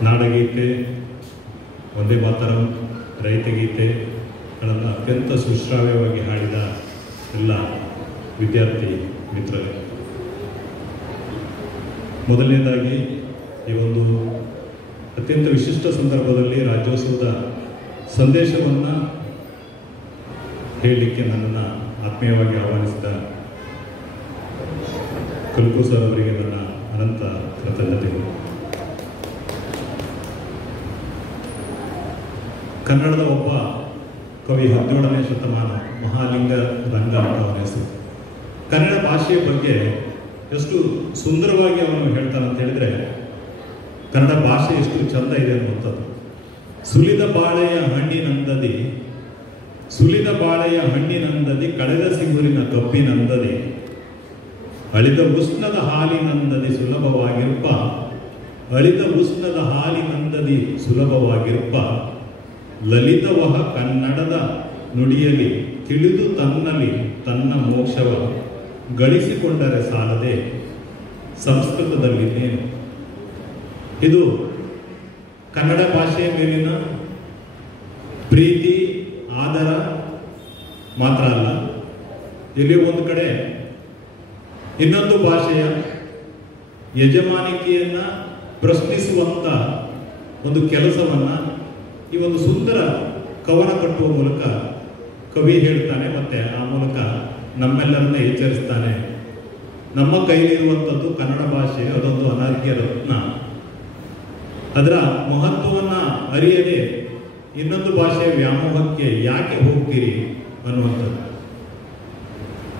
ನಾಡಗೀತೆ, ವಂದೇ ಮಾತರಂ, ರೈತಗೀತೆಗಳನ್ನು ಅತ್ಯಂತ ಸುಶ್ರಾವ್ಯವಾಗಿ ಹಾಡಿದ ಎಲ್ಲ ವಿದ್ಯಾರ್ಥಿ ಮಿತ್ರರೇ, ಮೊದಲನೇದಾಗಿ ಈ ಒಂದು ಅತ್ಯಂತ ವಿಶಿಷ್ಟ ಸಂದರ್ಭದಲ್ಲಿ ರಾಜ್ಯೋತ್ಸವದ ಸಂದೇಶವನ್ನು ಹೇಳಲಿಕ್ಕೆ ನನ್ನನ್ನು ಆತ್ಮೀಯವಾಗಿ ಆಹ್ವಾನಿಸಿದ ಕುಲ್ಕು ಸರ್ ಅವರಿಗೆ ನನ್ನ ಅನಂತ ಕೃತಜ್ಞತೆಗಳು. ಕನ್ನಡದ ಒಬ್ಬ ಕವಿ 17ನೇ ಶತಮಾನ ಮಹಾಲಿಂಗ ರಂಗ ಅಂತ ಅವನ ಹೆಸರು. ಕನ್ನಡ ಭಾಷೆಯ ಬಗ್ಗೆ ಎಷ್ಟು ಸುಂದರವಾಗಿ ಅವನು ಹೇಳ್ತಾನೆ ಅಂತ ಹೇಳಿದರೆ, ಕನ್ನಡ ಭಾಷೆ ಎಷ್ಟು ಚಂದ ಇದೆ ಅನ್ನುವಂಥದ್ದು. ಸುಲಿದ ಬಾಳೆಯ ಹಣ್ಣಿನಂದದಿ ಕಳೆದ ಸಿಗುರಿನ ಕಬ್ಬಿನಂದದಿ ಅಳಿದ ಉಷ್ಣದ ಹಾಲಿನಂದದಿ ಸುಲಭವಾಗಿರುಪ್ಪ ಲಲಿತವಹ ಕನ್ನಡದ ನುಡಿಯಲಿ ತಿಳಿದು ತನ್ನಲ್ಲಿ ತನ್ನ ಮೋಕ್ಷವ ಗಳಿಸಿಕೊಂಡರೆ ಸಾಲದೆ ಸಂಸ್ಕೃತದಲ್ಲಿನ್ನೇನು. ಇದು ಕನ್ನಡ ಭಾಷೆಯ ಮೇಲಿನ ಪ್ರೀತಿ, ಆದರ ಮಾತ್ರ ಅಲ್ಲ, ಇಲ್ಲಿ ಒಂದು ಕಡೆ ಇನ್ನೊಂದು ಭಾಷೆಯ ಯಜಮಾನಿಕೆಯನ್ನು ಪ್ರಶ್ನಿಸುವಂಥ ಒಂದು ಕೆಲಸವನ್ನು ಈ ಒಂದು ಸುಂದರ ಕವನ ಕಟ್ಟುವ ಮೂಲಕ ಕವಿ ಹೇಳ್ತಾನೆ, ಮತ್ತು ಆ ಮೂಲಕ ನಮ್ಮೆಲ್ಲರನ್ನ ಎಚ್ಚರಿಸ್ತಾನೆ. ನಮ್ಮ ಕೈಲಿರುವಂಥದ್ದು ಕನ್ನಡ ಭಾಷೆ, ಅದೊಂದು ಅನಾರ್ಘ್ಯ ರತ್ನ. ಅದರ ಮಹತ್ವವನ್ನು ಅರಿಯದೆ ಇನ್ನೊಂದು ಭಾಷೆಯ ವ್ಯಾಮೋಹಕ್ಕೆ ಯಾಕೆ ಹೋಗ್ತೀರಿ ಅನ್ನುವಂಥದ್ದು.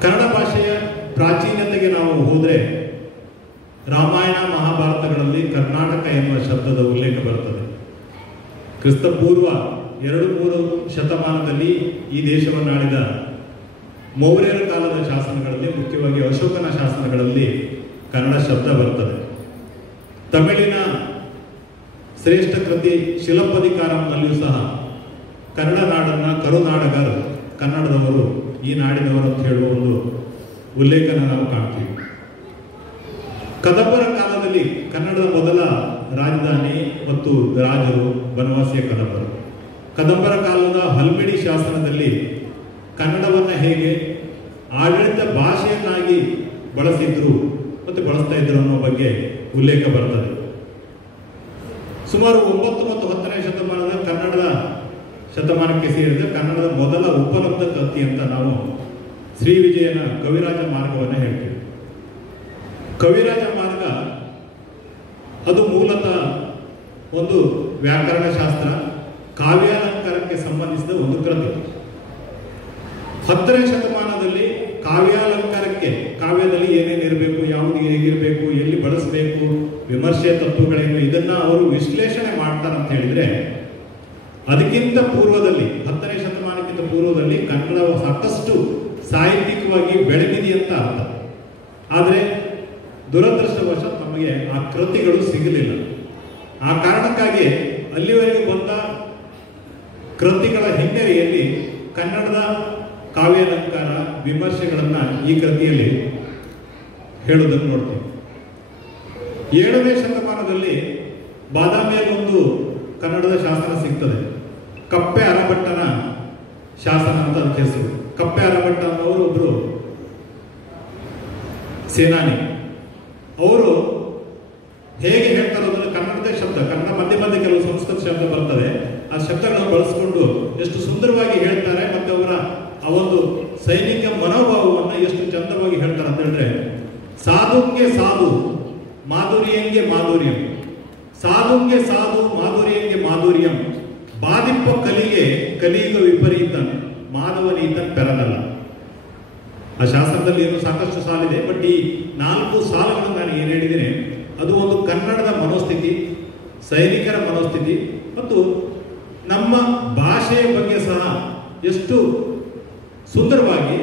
ಕನ್ನಡ ಭಾಷೆಯ ಪ್ರಾಚೀನತೆಗೆ ನಾವು ಹೋದರೆ ರಾಮಾಯಣ ಮಹಾಭಾರತಗಳಲ್ಲಿ ಕರ್ನಾಟಕ ಎನ್ನುವ ಶಬ್ದದ ಉಲ್ಲೇಖ ಬರ್ತದೆ. ಕ್ರಿಸ್ತಪೂರ್ವ 2-3 ಶತಮಾನದಲ್ಲಿ ಈ ದೇಶವನ್ನು ಆಳಿದ ಮೌರ್ಯರ ಕಾಲದ ಶಾಸನಗಳಲ್ಲಿ, ಮುಖ್ಯವಾಗಿ ಅಶೋಕನ ಶಾಸನಗಳಲ್ಲಿ ಕನ್ನಡ ಶಬ್ದ ಬರ್ತದೆ. ತಮಿಳಿನ ಶ್ರೇಷ್ಠ ಕೃತಿ ಶಿಲಪ್ಪಧಿಕಾರಂನಲ್ಲಿಯೂ ಸಹ ಕನ್ನಡ ನಾಡನ್ನು ಕರುನಾಡಗರು, ಕನ್ನಡದವರು, ಈ ನಾಡಿನವರು ಅಂತ ಹೇಳುವ ಒಂದು ಉಲ್ಲೇಖನ ನಾವು ಕಾಣ್ತೀವಿ. ಕದಂಬರ ಕಾಲದಲ್ಲಿ ಕನ್ನಡದ ಮೊದಲ ರಾಜಧಾನಿ ಮತ್ತು ರಾಜರು ಬನವಾಸಿಯ ಕದಂಬರು. ಕದಂಬರ ಕಾಲದ ಹಲ್ಮಿಡಿ ಶಾಸನದಲ್ಲಿ ಕನ್ನಡವನ್ನು ಹೇಗೆ ಆಡಳಿತ ಭಾಷೆಯನ್ನಾಗಿ ಬಳಸಿದ್ರು ಮತ್ತು ಬಳಸ್ತಾ ಇದ್ರು ಅನ್ನೋ ಬಗ್ಗೆ ಉಲ್ಲೇಖ ಬರ್ತದೆ. ಸುಮಾರು 9 ಮತ್ತು 10ನೇ ಶತಮಾನದ ಕನ್ನಡದ ಶತಮಾನಕ್ಕೆ ಸೇರಿದ ಕನ್ನಡದ ಮೊದಲ ಉಪಲಬ್ಧ ಕೃತಿ ಅಂತ ನಾವು ಶ್ರೀ ವಿಜಯನ ಕವಿರಾಜ ಮಾರ್ಗವನ್ನು ಹೇಳ್ತೀವಿ. ಕವಿರಾಜ ಮಾರ್ಗ ಅದು ಮೂಲತಃ ಒಂದು ವ್ಯಾಕರಣ ಶಾಸ್ತ್ರ, ಕಾವ್ಯಾಲಂಕಾರಕ್ಕೆ ಸಂಬಂಧಿಸಿದ ಒಂದು ಕೃತಿ. 10ನೇ ಶತಮಾನದಲ್ಲಿ ಕಾವ್ಯಾಲಂಕಾರಕ್ಕೆ, ಕಾವ್ಯದಲ್ಲಿ ಏನೇನಿರಬೇಕು, ಯಾವುದು ಹೇಗಿರಬೇಕು, ಎಲ್ಲಿ ಬಳಸಬೇಕು, ವಿಮರ್ಶೆ ತತ್ವಗಳೇನು, ಇದನ್ನ ಅವರು ವಿಶ್ಲೇಷಣೆ ಮಾಡ್ತಾರಂತ ಹೇಳಿದ್ರೆ, ಅದಕ್ಕಿಂತ ಪೂರ್ವದಲ್ಲಿ 10ನೇ ಶತಮಾನಕ್ಕಿಂತ ಪೂರ್ವದಲ್ಲಿ ಕನ್ನಡ ಸಾಕಷ್ಟು ಸಾಹಿತ್ಯಿಕವಾಗಿ ಬೆಳೆದಿದೆ ಅಂತ ಅರ್ಥ. ಆದರೆ ದುರದೃಷ್ಟವಶಾತ್ ನಮಗೆ ಆ ಕೃತಿಗಳು ಸಿಗಲಿಲ್ಲ. ಆ ಕಾರಣಕ್ಕಾಗಿ ಅಲ್ಲಿವರೆಗೆ ಬಂದ ಕೃತಿಗಳ ಹಿನ್ನೆಲೆಯಲ್ಲಿ ಕನ್ನಡದ ಕಾವ್ಯಾಲಂಕಾರ ವಿಮರ್ಶೆಗಳನ್ನ ಈ ಕೃತಿಯಲ್ಲಿ ಹೇಳುವುದನ್ನು ನೋಡ್ತೀವಿ. 7ನೇ ಶತಮಾನದಲ್ಲಿ ಬಾದಾಮಿಯಲ್ಲಿ ಒಂದು ಕನ್ನಡದ ಶಾಸನ ಸಿಗ್ತದೆ, ಕಪ್ಪೆ ಅರಭಟ್ಟನ ಶಾಸನ ಅಂತ ಅದಕ್ಕೆ ಹೆಸರು. ಕಪ್ಪೆ ಅರಭಟ್ಟ ಅನ್ನೋರು ಒಬ್ರು ಸೇನಾನಿ. ಅವರು ಹೇಗೆ ಹೇಳ್ತಾರೆ ಅಂದ್ರೆ ಕನ್ನಡದ ಶಬ್ದ, ಕನ್ನಡ ಮಧ್ಯೆ ಮಧ್ಯೆ ಕೆಲವು ಸಂಸ್ಕೃತ ಶಬ್ದ ಬರ್ತದೆ, ಆ ಶಬ್ದಗಳನ್ನು ಬಳಸಿಕೊಂಡು ಎಷ್ಟು ಸುಂದರವಾಗಿ ಹೇಳ್ತಾರೆ. ಮತ್ತೆ ಅವರ ಆ ಒಂದು ಸೈನಿಕ ಮನೋಭಾವವನ್ನು ಎಷ್ಟು ಚಂದವಾಗಿ ಹೇಳ್ತಾರೆ ಅಂತ ಹೇಳಿದ್ರೆ, ಸಾಧುಂಗೆ ಸಾಧು ಮಾಧುರ್ಯಂಗೆ ಮಾಧುರ್ಯಂ, ಸಾಧುಂಗೆ ಸಾಧು ಮಾಧುರ್ಯಂಗೆ ಮಾಧುರ್ಯಂ, ಬಾದಿಪ್ಪ ಕಲಿಗೆ ಕಲಿಯುಗ ವಿಪರೀತ ಮಾಧವನೀತನ್ ಪೆರದಲ್ಲ. ಆ ಶಾಸ್ತ್ರದಲ್ಲಿ ಏನು ಸಾಕಷ್ಟು ಸಾಲಿದೆ, ಬಟ್ ಈ 4 ಸಾಲುಗಳನ್ನು ನಾನು ಏನು ಹೇಳಿದ್ದೇನೆ ಅದು ಒಂದು ಕನ್ನಡದ ಮನೋಸ್ಥಿತಿ, ಸೈನಿಕರ ಮನೋಸ್ಥಿತಿ ಮತ್ತು ನಮ್ಮ ಭಾಷೆಯ ಬಗ್ಗೆ ಸಹ ಎಷ್ಟು ಸುಂದರವಾಗಿ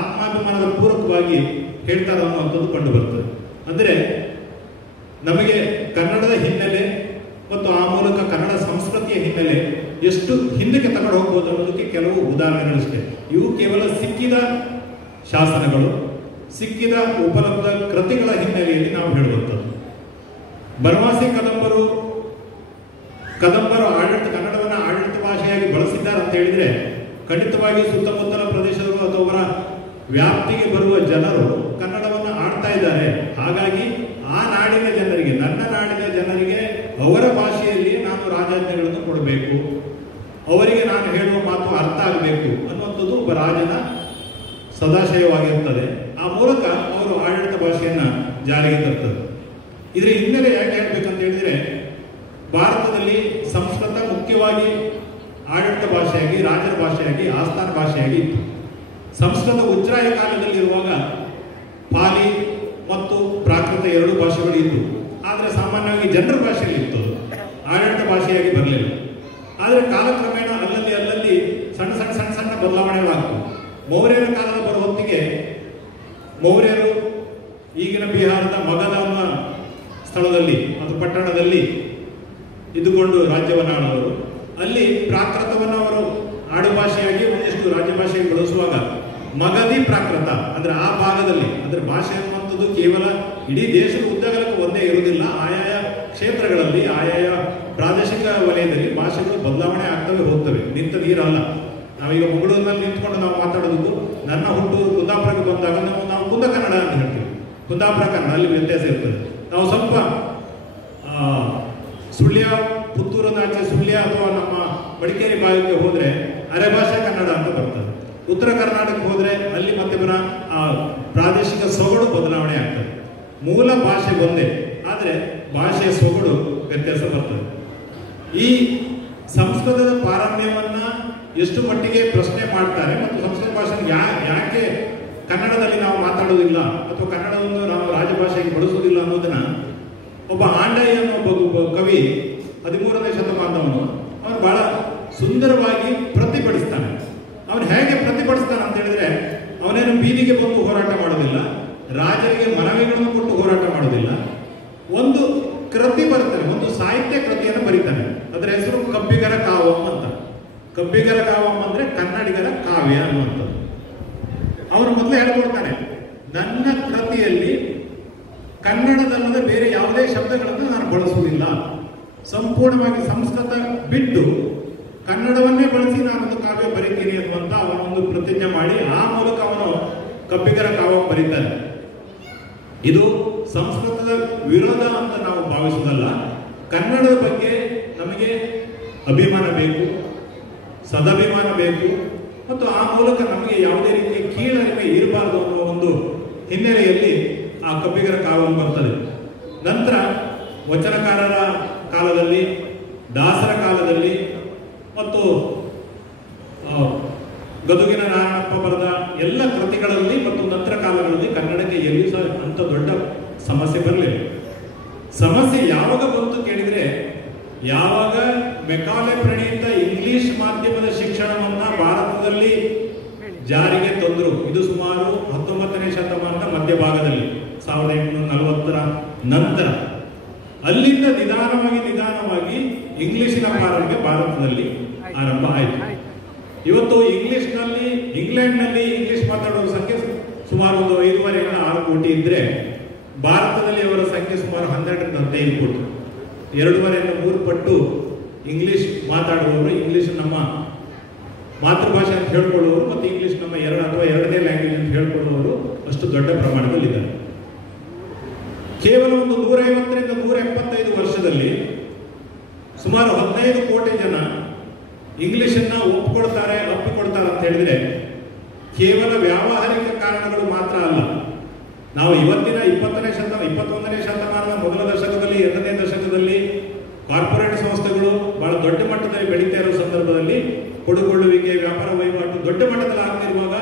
ಆತ್ಮಾಭಿಮಾನದ ಪೂರಕವಾಗಿ ಹೇಳ್ತಾರೆ ಅನ್ನುವಂಥದ್ದು ಕಂಡು ಬರ್ತದೆ. ಅಂದರೆ ನಮಗೆ ಕನ್ನಡದ ಹಿನ್ನೆಲೆ ಮತ್ತು ಆ ಮೂಲಕ ಕನ್ನಡ ಸಂಸ್ಕೃತಿಯ ಹಿನ್ನೆಲೆ ಎಷ್ಟು ಹಿಂದಕ್ಕೆ ತಗೊಂಡು ಹೋಗ್ಬೋದು ಅನ್ನೋದಕ್ಕೆ ಕೆಲವು ಉದಾಹರಣೆಗಳಷ್ಟೇ. ಇವು ಕೇವಲ ಸಿಕ್ಕಿದ ಶಾಸನಗಳು, ಸಿಕ್ಕಿದ ಉಪಲಬ್ಧ ಕೃತಿಗಳ ಹಿನ್ನೆಲೆಯಲ್ಲಿ ನಾವು ಹೇಳುವಂಥದ್ದು. ಬನವಾಸಿ ಕದಂಬರು ಕನ್ನಡವನ್ನು ಆಡಳಿತ ಭಾಷೆಯಾಗಿ ಬಳಸಿದ್ದಾರೆ ಅಂತ ಹೇಳಿದ್ರೆ ಖಂಡಿತವಾಗಿ ಸುತ್ತಮುತ್ತಲ ಪ್ರದೇಶದವರು ಅಥವಾ ಅವರ ವ್ಯಾಪ್ತಿಗೆ ಬರುವ ಜನರು ಕನ್ನಡವನ್ನು ಆಡ್ತಾ ಇದ್ದಾರೆ. ಹಾಗಾಗಿ ಆ ನಾಡಿನ ಜನರಿಗೆ, ನನ್ನ ನಾಡಿನ ಜನರಿಗೆ ಅವರ ಭಾಷೆಯಲ್ಲಿ ನಾನು ರಾಜಾಜ್ಞೆಗಳನ್ನು ಕೊಡಬೇಕು, ಅವರಿಗೆ ನಾನು ಹೇಳುವ ಮಾತು ಅರ್ಥ ಆಗಬೇಕು ಅನ್ನುವಂಥದ್ದು ಒಬ್ಬ ರಾಜನ ಸದಾಶಯವಾಗಿರುತ್ತದೆ. ಆ ಮೂಲಕ ಅವರು ಆಡಳಿತ ಭಾಷೆಯನ್ನ ಜಾರಿಗೆ ತರ್ತದೆ. ಇದರ ಹಿನ್ನೆಲೆ ಯಾಕೆ ಹೇಳ್ಬೇಕಂತ ಹೇಳಿದ್ರೆ, ಭಾರತದಲ್ಲಿ ಸಂಸ್ಕೃತ ಮುಖ್ಯವಾಗಿ ಆಡಳಿತ ಭಾಷೆಯಾಗಿ, ರಾಜರ ಭಾಷೆಯಾಗಿ, ಆಸ್ಥಾನ ಭಾಷೆಯಾಗಿ ಇತ್ತು. ಸಂಸ್ಕೃತ ಉಚ್ಛ್ರಾಯ ಕಾಲದಲ್ಲಿರುವಾಗ ಪಾಲಿ ಮತ್ತು ಪ್ರಾಕೃತ 2 ಭಾಷೆಗಳು ಇತ್ತು. ಆದರೆ ಸಾಮಾನ್ಯವಾಗಿ ಜನರ ಭಾಷೆಯಲ್ಲಿ ಇತ್ತು, ಆಡಳಿತ ಭಾಷೆಯಾಗಿ ಬರಲಿಲ್ಲ. ಆದರೆ ಕಾಲಕ್ರಮೇಣ ಅಲ್ಲಲ್ಲಿ ಸಣ್ಣ ಬದಲಾವಣೆಗಳಾಗ್ತವೆ. ಮೌರ್ಯರ ಕಾಲದ ಬರುವ ಹೊತ್ತಿಗೆ ಮೌರ್ಯರು ಈಗಿನ ಬಿಹಾರದ ಮಗಧ ಅನ್ನೋ ಸ್ಥಳದಲ್ಲಿ ಮತ್ತು ಪಟ್ಟಣದಲ್ಲಿ ಇದ್ದುಕೊಂಡು ರಾಜ್ಯವನ್ನು ಆಳುವರು. ಅಲ್ಲಿ ಪ್ರಾಕೃತವನ್ನು ಅವರು ಆಡುಭಾಷೆಯಾಗಿ ಒಂದಿಷ್ಟು ರಾಜ್ಯ ಭಾಷೆಯಾಗಿ ಬಳಸುವಾಗ ಮಗಧಿ ಪ್ರಾಕೃತ ಅಂದ್ರೆ ಆ ಭಾಗದಲ್ಲಿ, ಅಂದ್ರೆ ಭಾಷೆ ಅನ್ನುವಂಥದ್ದು ಕೇವಲ ಇಡೀ ದೇಶದ ಉದ್ದಗಲಕ್ಕೂ ಒಂದೇ ಇರುವುದಿಲ್ಲ. ಆಯಾಯ ಕ್ಷೇತ್ರಗಳಲ್ಲಿ, ಆಯಾಯ ಪ್ರಾದೇಶಿಕ ವಲಯದಲ್ಲಿ ಭಾಷೆಗಳು ಬದಲಾವಣೆ ಆಗ್ತವೆ ಹೋಗ್ತವೆ, ನಿಂತ ನೀರಲ್ಲ. ನಾವೀಗ ಮಂಗಳೂರಿನಲ್ಲಿ ನಿಂತ್ಕೊಂಡು ನಾವು ಮಾತಾಡೋದಕ್ಕೂ ನನ್ನ ಹುಟ್ಟೂರು ಕುಂದಾಪುರಕ್ಕೆ ಬಂದಾಗ ನಾವು ಕುಂದ ಕನ್ನಡ ಅಂತ ಹೇಳ್ತೀವಿ. ಕುಂದಾಪುರ ಕನ್ನಡ ಅಲ್ಲಿ ವ್ಯತ್ಯಾಸ ಇರ್ತದೆ. ನಾವು ಸ್ವಲ್ಪ ಸುಳ್ಯ, ಪುತ್ತೂರನಾಚೆ ಸುಳ್ಯ ಅಥವಾ ನಮ್ಮ ಮಡಿಕೇರಿ ಭಾಗಕ್ಕೆ ಹೋದ್ರೆ ಅರೆಭಾಷಾ ಕನ್ನಡ ಅಂತ ಬರ್ತದೆ. ಉತ್ತರ ಕರ್ನಾಟಕಕ್ಕೆ ಹೋದ್ರೆ ಅಲ್ಲಿ ಮತ್ತೆ ಆ ಪ್ರಾದೇಶಿಕ ಸೊಗಡು ಬದಲಾವಣೆ ಆಗ್ತದೆ. ಮೂಲ ಭಾಷೆ ಒಂದೇ, ಆದರೆ ಭಾಷೆಯ ಸೊಗಡು ವ್ಯತ್ಯಾಸ ಬರ್ತದೆ. ಈ ಸಂಸ್ಕೃತದ ಪಾರಮ್ಯವನ್ನ ಎಷ್ಟು ಮಟ್ಟಿಗೆ ಪ್ರಶ್ನೆ ಮಾಡ್ತಾರೆ ಮತ್ತು ಸಂಸ್ಕೃತ ಭಾಷೆ ಯಾಕೆ ಕನ್ನಡದಲ್ಲಿ ನಾವು ಮಾತಾಡೋದಿಲ್ಲ ಅಥವಾ ಕನ್ನಡವನ್ನು ನಾವು ರಾಜಭಾಷೆಗೆ ಬಳಸುವುದಿಲ್ಲ ಅನ್ನೋದನ್ನ ಒಬ್ಬ ಆಂಡಯ್ಯ ಅನ್ನೋ ಒಬ್ಬ ಕವಿ 13ನೇ ಶತಮಾನದವನು ಅವನು ಬಹಳ ಸುಂದರವಾಗಿ ಪ್ರತಿಭಟಿಸ್ತಾನೆ. ಅವನು ಹೇಗೆ ಪ್ರತಿಭಟಿಸ್ತಾನೆ ಅಂತ ಹೇಳಿದ್ರೆ, ಅವನೇನು ಬೀದಿಗೆ ಬಂದು ಹೋರಾಟ ಮಾಡೋದಿಲ್ಲ, ರಾಜರಿಗೆ ಮನವಿಗಳನ್ನು ಕೊಟ್ಟು ಹೋರಾಟ ಮಾಡೋದಿಲ್ಲ. ಒಂದು ಕೃತಿ ಬರ್ತಾನೆ, ಒಂದು ಸಾಹಿತ್ಯ ಕೃತಿಯನ್ನು ಬರೀತಾನೆ. ಅದರ ಹೆಸರು ಕಬ್ಬಿಗರ ಕಾವಂ ಅಂತ. ಕಬ್ಬಿಗರ ಕಾವಂ ಅಂದ್ರೆ ಕನ್ನಡಿಗರ ಕಾವ್ಯ ಅನ್ನುವಂಥದ್ದು. ಅವನು ಮೊದಲೇ ಹೇಳ್ಕೊಡ್ತಾನೆ, ನನ್ನ ಕೃತಿಯಲ್ಲಿ ಕನ್ನಡದಲ್ಲದೆ ಬೇರೆ ಯಾವುದೇ ಶಬ್ದಗಳನ್ನು ನಾನು ಬಳಸುವುದಿಲ್ಲ, ಸಂಪೂರ್ಣವಾಗಿ ಸಂಸ್ಕೃತ ಬಿಟ್ಟು ಕನ್ನಡವನ್ನೇ ಬಳಸಿ ನಾನೊಂದು ಕಾವ್ಯ ಬರೀತೀನಿ ಅನ್ನುವಂತ ಅವನೊಂದು ಪ್ರತಿಜ್ಞೆ ಮಾಡಿ ಆ ಮೂಲಕ ಅವನು ಕಬ್ಬಿಗರ ಕಾವ್ಯ ಬರೀತಾನೆ. ಇದು ಸಂಸ್ಕೃತದ ವಿರೋಧ ಅಂತ ನಾವು ಭಾವಿಸುವುದಲ್ಲ. ಕನ್ನಡದ ಬಗ್ಗೆ ನಮಗೆ ಅಭಿಮಾನ ಬೇಕು, ಸದಾಭಿಮಾನ ಬೇಕು ಮತ್ತು ಆ ಮೂಲಕ ನಮಗೆ ಯಾವುದೇ ರೀತಿಯ ಕೀಳರಿಮೆ ಇರಬಾರದು ಅನ್ನೋ ಒಂದು ಹಿನ್ನೆಲೆಯಲ್ಲಿ ಆ ಕಬ್ಬಿಗರ ಕಾವ್ಯ ಬರ್ತದೆ. ನಂತರ ವಚನಕಾರರ ಕಾಲದಲ್ಲಿ, ದಾಸರ ಕಾಲದಲ್ಲಿ ಮತ್ತು ಗದುಗಿನ ನಾರಾಯಣಪ್ಪ ಬರೆದ ಎಲ್ಲ ಕೃತಿಗಳಲ್ಲಿ ಮತ್ತು ನಂತರ ಕಾಲಗಳಲ್ಲಿ ಕನ್ನಡಕ್ಕೆ ಎಲ್ಲಿಯೂ ಸಹ ಅಂತ ದೊಡ್ಡ ಸಮಸ್ಯೆ ಬರಲಿಲ್ಲ. ಸಮಸ್ಯೆ ಯಾವಾಗ ಬಂತು ಕೇಳಿದ್ರೆ, ಯಾವಾಗ ಮೆಕಾಲೆ ಪ್ರಣೀತ ಇಂಗ್ಲಿಷ್ ಮಾಧ್ಯಮದ ಶಿಕ್ಷಣವನ್ನ ಭಾರತದಲ್ಲಿ ಜಾರಿಗೆ ತಂದರು. ಇದು ಸುಮಾರು 19ನೇ ಶತಮಾನದ ಮಧ್ಯಭಾಗದಲ್ಲಿ, 1840ರ ನಂತರ. ಅಲ್ಲಿಂದ ನಿಧಾನವಾಗಿ ಇಂಗ್ಲಿಶಿನ ಪ್ರಾರಂಭ ಭಾರತದಲ್ಲಿ ಆರಂಭ ಆಯಿತು. ಇವತ್ತು ಇಂಗ್ಲೆಂಡ್ನಲ್ಲಿ ಇಂಗ್ಲಿಷ್ ಮಾತಾಡುವ ಸಂಖ್ಯೆ ಸುಮಾರು ಒಂದು 5.5 ರಿಂದ 6 ಕೋಟಿ ಇದ್ರೆ, ಭಾರತದಲ್ಲಿ ಅವರ ಸಂಖ್ಯೆ ಸುಮಾರು 12 ರಿಂದ 15 ಕೋಟಿ. 2.5 ರಿಂದ 3 ಪಟ್ಟು ಇಂಗ್ಲಿಷ್ ಮಾತಾಡುವವರು, ಇಂಗ್ಲಿಷ್ ನಮ್ಮ ಮಾತೃಭಾಷೆ ಅಂತ ಹೇಳ್ಕೊಳ್ಳುವವರು ಮತ್ತು ಇಂಗ್ಲಿಷ್ ನಮ್ಮ ಎರಡನೇ ಲ್ಯಾಂಗ್ವೇಜ್ ಅಂತ ಹೇಳ್ಕೊಳ್ಳುವವರು ಅಷ್ಟು ದೊಡ್ಡ ಪ್ರಮಾಣದಲ್ಲಿದ್ದಾರೆ. ಕೇವಲ ಒಂದು 150ರಿಂದ 175 ವರ್ಷದಲ್ಲಿ ಸುಮಾರು 15 ಕೋಟಿ ಜನ ಇಂಗ್ಲಿಷನ್ನ ಅಪ್ಪಿಕೊಳ್ತಾರೆ ಅಂತ ಹೇಳಿದ್ರೆ ಕೇವಲ ವ್ಯಾವಹಾರಿಕ ಕಾರಣಗಳು ಮಾತ್ರ ಅಲ್ಲ. ನಾವು ಇವತ್ತಿನ 21ನೇ ಶತಮಾನದ ಮೊದಲ ದಶಕದಲ್ಲಿ 2ನೇ ದಶಕದಲ್ಲಿ ಕಾರ್ಪೊರೇಟ್ ಸಂಸ್ಥೆಗಳು ಬಹಳ ದೊಡ್ಡ ಮಟ್ಟದಲ್ಲಿ ಬೆಳೀತಾ ಇರೋ ಸಂದರ್ಭದಲ್ಲಿ ಕೊಡುಕೊಳ್ಳುವಿಕೆ, ವ್ಯಾಪಾರ ವಹಿವಾಟು ದೊಡ್ಡ ಮಟ್ಟದಲ್ಲಿ ಆಗ್ತಿರುವಾಗ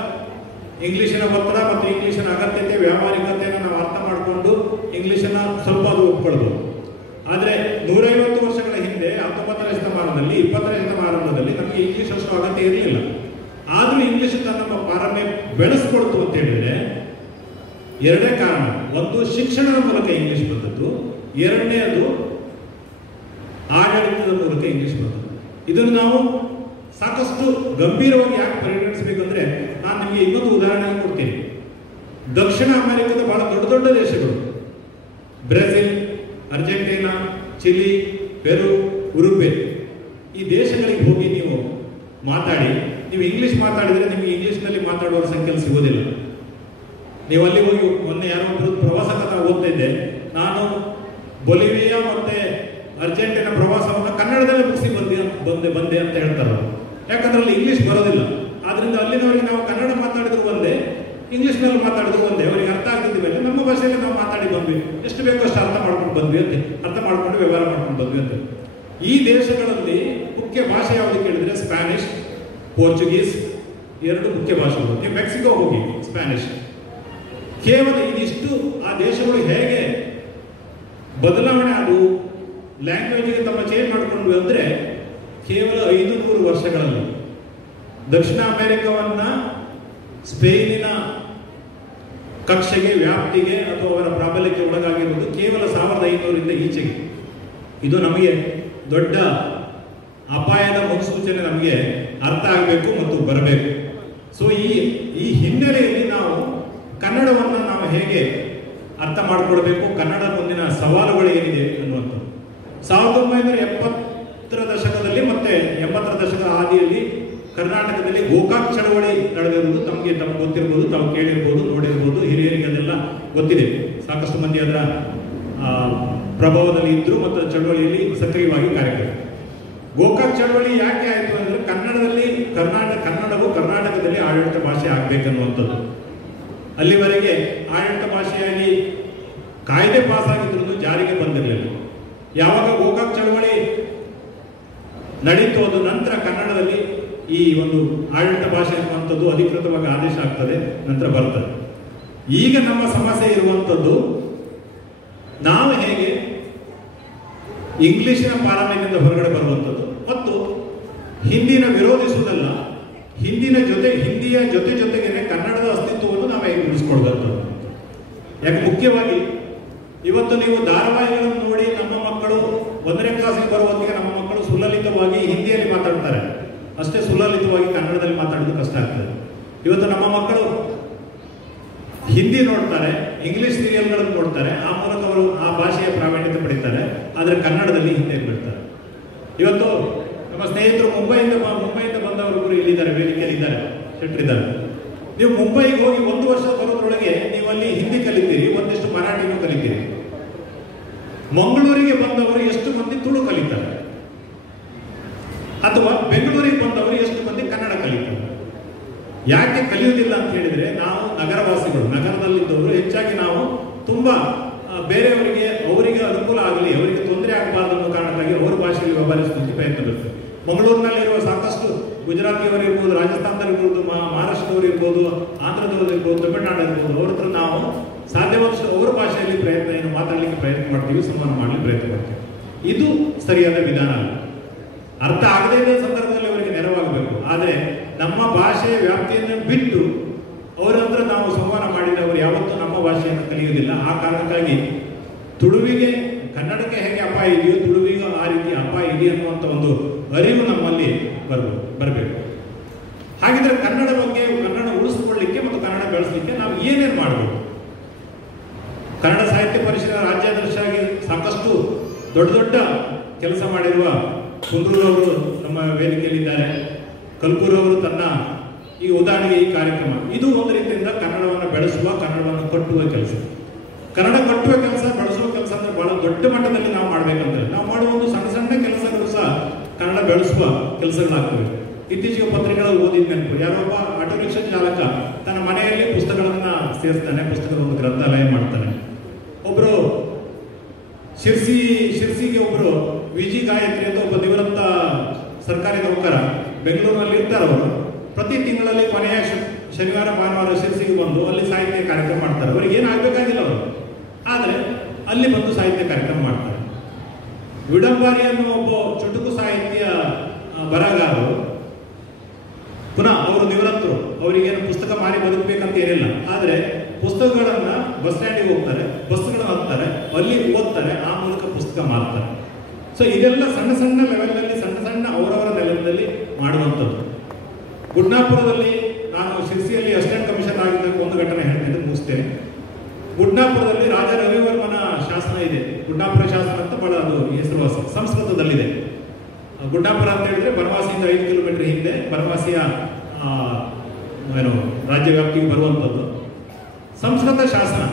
ಇಂಗ್ಲಿಷಿನ ಒತ್ತಡ ಮತ್ತು ಇಂಗ್ಲಿಷಿನ ಅಗತ್ಯತೆ, ವ್ಯಾವಹಾರಿಕತೆಯನ್ನು ನಾವು ಅರ್ಥ ಮಾಡಿಕೊಂಡು ಇಂಗ್ಲಿಷನ್ನ ಸ್ವಲ್ಪ ಅದು ಒಪ್ಕೊಳ್ಬೋದು. ಆದರೆ 150 ವರ್ಷಗಳ ಹಿಂದೆ 19ನೇ ಶತಮಾನದಲ್ಲಿ 20ನೇ ಶತಮಾನದಲ್ಲಿ ನಮಗೆ ಇಂಗ್ಲಿಷ್ ಅಷ್ಟು ಅಗತ್ಯ ಇರಲಿಲ್ಲ. ಆದರೂ ಇಂಗ್ಲಿಷ್ ತನ್ನ ಪಾರಮ್ಯ ಬೆಳೆಸ್ಕೊಳ್ತು ಅಂತ ಹೇಳಿದ್ರೆ ಎರಡೇ ಕಾರಣ. ಒಂದು, ಶಿಕ್ಷಣದ ಮೂಲಕ ಇಂಗ್ಲಿಷ್ ಬಂದದ್ದು. ಎರಡನೇದು, ಆಡಳಿತದ ಮೂಲಕ ಇಂಗ್ಲಿಷ್ ಬಂದದ್ದು. ಇದನ್ನು ನಾವು ಸಾಕಷ್ಟು ಗಂಭೀರವಾಗಿ ಯಾಕೆ ಪರಿಗಣಿಸಬೇಕಂದ್ರೆ ನಾನು ನಿಮಗೆ ಇನ್ನೊಂದು ಉದಾಹರಣೆ ಕೊಡ್ತೀನಿ. ದಕ್ಷಿಣ ಅಮೆರಿಕದ ಬಹಳ ದೊಡ್ಡ ದೇಶಗಳು, ಬ್ರೆಜಿಲ್, ಅರ್ಜೆಂಟೀನಾ, ಚಿಲಿ, ಪೆರು, ಉರುಗ್ವೆ, ಈ ದೇಶಗಳಿಗೆ ಹೋಗಿ ನೀವು ಮಾತಾಡಿ, ನೀವು ಇಂಗ್ಲಿಷ್ ಮಾತಾಡಿದರೆ ನಿಮಗೆ ಇಂಗ್ಲಿಷ್ನಲ್ಲಿ ಮಾತಾಡುವ ಸಂಖ್ಯೆ ಸಿಗೋದಿಲ್ಲ. ನೀವು ಅಲ್ಲಿ ಹೋಗಿ ಮೊನ್ನೆ ಯಾರೋ ಒಬ್ಬರು ಪ್ರವಾಸ ಕಥೆ ಓದ್ತಾ ಇದ್ದೆ, ನಾನು ಬೊಲಿವಿಯಾ ಮತ್ತೆ ಅರ್ಜೆಂಟೀನಾ ಪ್ರವಾಸವನ್ನು ಕನ್ನಡದಲ್ಲಿ ಮುಗಿಸಿ ಬಂದೆ ಅಂತ ಹೇಳ್ತಾರೆ. ಯಾಕಂದ್ರೆ ಅಲ್ಲಿ ಇಂಗ್ಲಿಷ್ ಬರೋದಿಲ್ಲ. ಆದ್ರಿಂದ ಅಲ್ಲಿನವರಿಗೆ ನಾವು ಕನ್ನಡ ಮಾತಾಡಿದ್ರು ಒಂದೇ, ಇಂಗ್ಲಿಷ್ನಲ್ಲಿ ಮಾತಾಡಿದ್ರು ಒಂದೇ, ಅವರಿಗೆ ಅರ್ಥ ಆಗ್ತಿದ್ದ ಮೇಲೆ ನಮ್ಮ ಭಾಷೆಯಲ್ಲಿ ನಾವು ಮಾತಾಡಿ ಬಂದ್ವಿ, ಎಷ್ಟು ಬೇಕೋ ಅಷ್ಟು ಅರ್ಥ ಮಾಡ್ಕೊಂಡು ಬಂದ್ವಿ ಅಂತ, ಅರ್ಥ ಮಾಡ್ಕೊಂಡು ವ್ಯವಹಾರ ಮಾಡ್ಕೊಂಡು ಬಂದ್ವಿ ಅಂತ. ಈ ದೇಶಗಳಲ್ಲಿ ಮುಖ್ಯ ಭಾಷೆ ಯಾವುದು ಕೇಳಿದ್ರೆ ಸ್ಪ್ಯಾನಿಷ್, ಪೋರ್ಚುಗೀಸ್, ಎರಡು ಮುಖ್ಯ ಭಾಷೆಗಳು. ನೀವು ಮೆಕ್ಸಿಕೋ ಹೋಗಿ ಸ್ಪ್ಯಾನಿಷ್. ಕೇವಲ ಇದಿಷ್ಟು ಆ ದೇಶಗಳು ಹೇಗೆ ಬದಲಾವಣೆ ಆದವು, ಲ್ಯಾಂಗ್ವೇಜ್ಗೆ ತಮ್ಮ ಚೇಂಜ್ ಮಾಡಿಕೊಂಡು ಅಂದರೆ ಕೇವಲ 500 ವರ್ಷಗಳಲ್ಲಿ. ದಕ್ಷಿಣ ಅಮೆರಿಕವನ್ನ ಸ್ಪೇನಿನ ಕಕ್ಷೆಗೆ, ವ್ಯಾಪ್ತಿಗೆ ಅಥವಾ ಅವರ ಪ್ರಾಬಲ್ಯಕ್ಕೆ ಒಳಗಾಗಿರುವುದು ಕೇವಲ 1500ರಿಂದ ಈಚೆಗೆ. ಇದು ನಮಗೆ ದೊಡ್ಡ ಅಪಾಯದ ಮುನ್ಸೂಚನೆ, ನಮಗೆ ಅರ್ಥ ಆಗಬೇಕು ಮತ್ತು ಬರಬೇಕು. ಸೊ ಈ ಹಿನ್ನೆಲೆಯಲ್ಲಿ ನಾವು ಕನ್ನಡವನ್ನು ನಾವು ಹೇಗೆ ಅರ್ಥ ಮಾಡ್ಕೊಳ್ಬೇಕು, ಕನ್ನಡ ಮುಂದಿನ ಸವಾಲುಗಳು ಏನಿದೆ ಅನ್ನುವಂಥದ್ದು. 1970ರ ದಶಕದಲ್ಲಿ ಮತ್ತೆ 80ರ ದಶಕದ ಆದಿಯಲ್ಲಿ ಕರ್ನಾಟಕದಲ್ಲಿ ಗೋಕಾಕ್ ಚಳವಳಿ ನಡೆದಿರುವುದು ತಮಗೆ ಗೊತ್ತಿರ್ಬೋದು, ತಾವು ಕೇಳಿರ್ಬೋದು, ನೋಡಿರ್ಬೋದು, ಹಿರಿಯರಿಗೆ ಅದೆಲ್ಲ ಗೊತ್ತಿದೆ. ಸಾಕಷ್ಟು ಮಂದಿ ಅದರ ಪ್ರಭಾವದಲ್ಲಿ ಇದ್ರು ಮತ್ತು ಚಳವಳಿಯಲ್ಲಿ ಸಕ್ರಿಯವಾಗಿ ಕಾರ್ಯಕ್ರಮ. ಗೋಕಾಕ್ ಚಳವಳಿ ಯಾಕೆ ಆಯಿತು ಅಂದ್ರೆ ಕನ್ನಡವು ಕರ್ನಾಟಕದಲ್ಲಿ ಆಡಳಿತ ಭಾಷೆ ಆಗ್ಬೇಕನ್ನುವಂಥದ್ದು. ಅಲ್ಲಿವರೆಗೆ ಆಡಳಿತ ಭಾಷೆಯಾಗಿ ಕಾಯ್ದೆ ಪಾಸ್ ಆಗಿದ್ರು ಜಾರಿಗೆ ಬಂದಿರಲಿಲ್ಲ. ಯಾವಾಗ ಗೋಕಾಕ್ ಚಳವಳಿ ನಡೀತು, ಅದು ನಂತರ ಕನ್ನಡದಲ್ಲಿ ಈ ಒಂದು ಆಡಳಿತ ಭಾಷೆ ಅನ್ನುವಂಥದ್ದು ಅಧಿಕೃತವಾಗಿ ಆದೇಶ ಆಗ್ತದೆ, ನಂತರ ಬರ್ತದೆ. ಈಗ ನಮ್ಮ ಸಮಸ್ಯೆ ಇರುವಂಥದ್ದು ನಾವು ಹೇಗೆ ಇಂಗ್ಲಿಷಿನ ಪಾರಮ್ಯದಿಂದ ಹೊರಗಡೆ ಬರುವಂಥದ್ದು ಮತ್ತು ಹಿಂದಿನ ವಿರೋಧಿಸುವುದಲ್ಲ, ಹಿಂದಿಯ ಜೊತೆಗೆ ಕನ್ನಡದ ಅಸ್ತಿತ್ವವನ್ನು ನಾವು ಹೇಗೆ ಉಳಿಸ್ಕೊಳ್ದಂಥದ್ದು. ಯಾಕೆ ಮುಖ್ಯವಾಗಿ ಇವತ್ತು ನೀವು ಧಾರಾವಾಹಿಗಳನ್ನು ನೋಡಿ ನಮ್ಮ ಮಕ್ಕಳು 1ನೇ ಕ್ಲಾಸಿಗೆ ಬರುವ ಹೊತ್ತಿಗೆ ನಮ್ಮ ಮಕ್ಕಳು ಸುಲಲಿತವಾಗಿ ಹಿಂದಿಯಲ್ಲಿ ಮಾತಾಡ್ತಾರೆ, ಅಷ್ಟೇ ಸುಲಲಿತವಾಗಿ ಕನ್ನಡದಲ್ಲಿ ಮಾತಾಡೋದು ಕಷ್ಟ ಆಗ್ತದೆ. ಇವತ್ತು ನಮ್ಮ ಮಕ್ಕಳು ಹಿಂದಿ ನೋಡ್ತಾರೆ, ಇಂಗ್ಲಿಷ್ ಸೀರಿಯಲ್ಗಳನ್ನು ನೋಡ್ತಾರೆ, ಆ ಮೂಲಕ ಅವರು ಆ ಭಾಷೆಯ ಪ್ರಾವೀಣ್ಯತೆ ಪಡಿತಾರೆ, ಆದರೆ ಕನ್ನಡದಲ್ಲಿ ಹಿಂದಿಯಲ್ಲಿ ಬಿಡ್ತಾರೆ. ಇವತ್ತು ನಮ್ಮ ಸ್ನೇಹಿತರು ಮುಂಬೈಯಿಂದ ಬಂದವರು ಇಲ್ಲಿದ್ದಾರೆ, ವೇದಿಕೆಯಲ್ಲಿದ್ದಾರೆ, ಶೆಟ್ಟರಿದ್ದಾರೆ. ನೀವು ಮುಂಬೈಗೆ ಹೋಗಿ 1 ವರ್ಷ ಬರೋದ್ರೊಳಗೆ ನೀವು ಅಲ್ಲಿ ಹಿಂದಿ ಕಲಿತೀರಿ, ಒಂದಿಷ್ಟು ಮರಾಠಿನೂ ಕಲಿತೀರಿ. ಮಂಗಳೂರಿಗೆ ಬಂದವರು ಎಷ್ಟು ಮಂದಿ ತುಳು ಕಲಿತಾರೆ, ಅಥವಾ ಬೆಂಗಳೂರಿಗೆ ಬಂದವರು ಎಷ್ಟು ಮಂದಿ ಕನ್ನಡ ಕಲಿತಾರೆ. ಯಾಕೆ ಕಲಿಯುವುದಿಲ್ಲ ಅಂತ ಹೇಳಿದ್ರೆ, ನಾವು ನಗರವಾಸಿಗಳು, ನಗರದಲ್ಲಿದ್ದವರು ಹೆಚ್ಚಾಗಿ ನಾವು ತುಂಬಾ ಬೇರೆಯವರಿಗೆ ಅವರಿಗೆ ಅನುಕೂಲ ಆಗಲಿ, ಅವರಿಗೆ ತೊಂದರೆ ಆಗಬಾರ್ದು ಅನ್ನೋ ಕಾರಣಕ್ಕಾಗಿ ಅವರ ಭಾಷೆಯಲ್ಲಿ ವ್ಯವಹರಿಸಲಿಕ್ಕೆ ಪ್ರಯತ್ನ ಬರ್ತದೆ. ಮಂಗಳೂರಿನಲ್ಲಿರುವ ಸಾಕಷ್ಟು ಗುಜರಾತಿಯವರು ಇರ್ಬೋದು, ರಾಜಸ್ಥಾನದಲ್ಲಿರ್ಬೋದು, ಮಹಾರಾಷ್ಟ್ರದವರು ಇರ್ಬೋದು, ಆಂಧ್ರದವರು ಇರ್ಬೋದು, ತಮಿಳುನಾಡು ಇರ್ಬೋದು, ಅವ್ರ ಹತ್ರ ನಾವು ಸಾಧ್ಯವಾದಷ್ಟು ಅವರ ಭಾಷೆಯಲ್ಲಿ ಮಾತಾಡಲಿಕ್ಕೆ ಪ್ರಯತ್ನ ಮಾಡ್ತೀವಿ, ಸಂವಹನ ಮಾಡಲಿಕ್ಕೆ ಪ್ರಯತ್ನ ಮಾಡ್ತೀವಿ. ಇದು ಸರಿಯಾದ ವಿಧಾನ ಅಲ್ಲ. ಅರ್ಥ ಆಗದೇ ಇದ್ದ ಸಂದರ್ಭದಲ್ಲಿ ಅವರಿಗೆ ನೆರವಾಗಬೇಕು. ಆದರೆ ನಮ್ಮ ಭಾಷೆಯ ವ್ಯಾಪ್ತಿಯನ್ನು ಬಿಟ್ಟು ಅವರ ಹತ್ರ ನಾವು ಸಂವಹನ ಮಾಡಿದರೆ ಅವರು ಯಾವತ್ತೂ ನಮ್ಮ ಭಾಷೆಯನ್ನು ಕಲಿಯುವುದಿಲ್ಲ. ಆ ಕಾರಣಕ್ಕಾಗಿ ತುಳುವಿಗೆ ಕನ್ನಡಕ್ಕೆ ಹೇಗೆ ಅಪಾಯ ಇದೆಯೋ ತುಳುವಿಗೂ ಆ ರೀತಿ ಅಪಾಯ ಇದೆ ಅನ್ನುವಂಥ ಒಂದು ಅರಿವು ನಮ್ಮಲ್ಲಿ ಬರಬೇಕು. ಹಾಗಿದ್ರೆ ಕನ್ನಡ ಉಳಿಸಿಕೊಳ್ಳಿಕ್ಕೆ ಮತ್ತು ಕನ್ನಡ ಬೆಳೆಸಲಿಕ್ಕೆ ನಾವು ಏನೇನು ಮಾಡಬೇಕು? ಕನ್ನಡ ಸಾಹಿತ್ಯ ಪರಿಷತ್ತಿನ ರಾಜ್ಯಾಧ್ಯಕ್ಷರಾಗಿ ಸಾಕಷ್ಟು ದೊಡ್ಡ ಕೆಲಸ ಮಾಡಿರುವ ಕುಂದೂರವರು ನಮ್ಮ ವೇದಿಕೆಯಲ್ಲಿದ್ದಾರೆ. ಕಲ್ಕೂರ್ ಅವರು ತನ್ನ ಈ ಉದಾಹರಣೆಗೆ ಈ ಕಾರ್ಯಕ್ರಮ ಇದು ಒಂದು ರೀತಿಯಿಂದ ಕನ್ನಡವನ್ನು ಬೆಳೆಸುವ, ಕನ್ನಡವನ್ನು ಕಟ್ಟುವ ಕೆಲಸ. ಕನ್ನಡ ಕಟ್ಟುವ ಕೆಲಸ, ಬೆಳೆಸುವ ಕೆಲಸ ಅಂದ್ರೆ ಬಹಳ ದೊಡ್ಡ ಮಟ್ಟದಲ್ಲಿ ನಾವು ಮಾಡ್ಬೇಕಂದ್ರೆ ನಾವು ಮಾಡುವ ಒಂದು ಸಣ್ಣ ಸಣ್ಣ ಕೆಲಸಗಳು ಸಹ ಕನ್ನಡ ಬೆಳೆಸುವ ಕೆಲಸಗಳಾಗ್ತವೆ. ಇತ್ತೀಚೆಗೆ ಪತ್ರಿಕೆಗಳಲ್ಲಿ ಓದಿದ ನೆನಪು, ಯಾರೊಬ್ಬ ಆಟೋ ರಿಕ್ಷಾ ಚಾಲಕ ತನ್ನ ಮನೆಯಲ್ಲಿ ಪುಸ್ತಕಗಳನ್ನ ಸೇರಿಸ್ತಾನೆ, ಪುಸ್ತಕದ ಒಂದು ಗ್ರಂಥಾಲಯ ಮಾಡ್ತಾನೆ. ಒಬ್ರು ಶಿರ್ಸಿಗೆ ಒಬ್ರು ವಿಜಿ ಗಾಯತ್ರಿ ಅಂತ ಒಬ್ಬ ನಿವೃತ್ತ ಸರ್ಕಾರಿ ನೌಕರ ಬೆಂಗಳೂರಿನಲ್ಲಿ ಇರ್ತಾರೆ. ಅವರು ಪ್ರತಿ ತಿಂಗಳಲ್ಲಿ ಕೊನೆಯ ಶನಿವಾರ ಭಾನುವಾರ ಶಿರ್ಸಿಗೆ ಬಂದು ಅಲ್ಲಿ ಸಾಹಿತ್ಯ ಕಾರ್ಯಕ್ರಮ ಮಾಡ್ತಾರೆ. ಅವ್ರಿಗೆ ಏನು ಆಗ್ಬೇಕಾಗಿಲ್ಲ ಅವರು, ಆದರೆ ಅಲ್ಲಿ ಬಂದು ಸಾಹಿತ್ಯ ಕಾರ್ಯಕ್ರಮ ಮಾಡ್ತಾರೆ. ವಿಡಂಬಾರಿ ಅನ್ನುವ ಒಬ್ಬ ಚುಟುಕು ಸಾಹಿತ್ಯ ಬರಹಗಾರರು ಪುನಃ ಅವರು ನಿವೃತ್ತರು, ಅವರಿಗೇನು ಪುಸ್ತಕ ಮಾರಿ ಬದುಕಬೇಕಂತ ಏನಿಲ್ಲ, ಆದರೆ ಪುಸ್ತಕಗಳನ್ನ ಬಸ್ ಸ್ಟ್ಯಾಂಡಿಗೆ ಹೋಗ್ತಾರೆ, ಬಸ್ಗಳನ್ನು ಹತ್ತಾರೆ, ಅಲ್ಲಿ ಓದ್ತಾರೆ, ಆ ಮೂಲಕ ಪುಸ್ತಕ ಮಾರ್ತಾರೆ. ಸೊ ಇದೆಲ್ಲ ಸಣ್ಣ ಸಣ್ಣ ಲೆವೆಲ್ನಲ್ಲಿ, ಸಣ್ಣ ಸಣ್ಣ ಅವರವರ ಲೆವೆಲ್ನಲ್ಲಿ ಮಾಡುವಂಥದ್ದು. ಗುಡ್ನಾಪುರದಲ್ಲಿ ನಾನು ಶಿರ್ಸಿಯಲ್ಲಿ ಅಸಿಸ್ಟೆಂಟ್ ಕಮಿಷನರ್ ಆಗಿದ್ದಾಗ ಒಂದು ಘಟನೆ ಹೇಳ್ತೇನೆ, ಮುಗಿಸ್ತೇನೆ. ಗುಡ್ನಾಪುರದಲ್ಲಿ ರಾಜ ರವಿವರ್ಮನ ಶಾಸನ ಇದೆ. ಗುಡ್ನಾಪುರ ಶಾಸನ ಅಂತ ಬಹಳ ಅದು ಹೆಸರುವಾಸಿ, ಸಂಸ್ಕೃತದಲ್ಲಿದೆ. ಗುಡ್ನಾಪುರ ಅಂತ ಹೇಳಿದ್ರೆ ಬನವಾಸಿಯಿಂದ 5 ಕಿಲೋಮೀಟರ್ ಹಿಂದೆ, ಬನವಾಸಿಯ ಏನು ರಾಜ್ಯ ವ್ಯಾಪ್ತಿಗೆ ಬರುವಂಥದ್ದು. ಸಂಸ್ಕೃತ ಶಾಸನ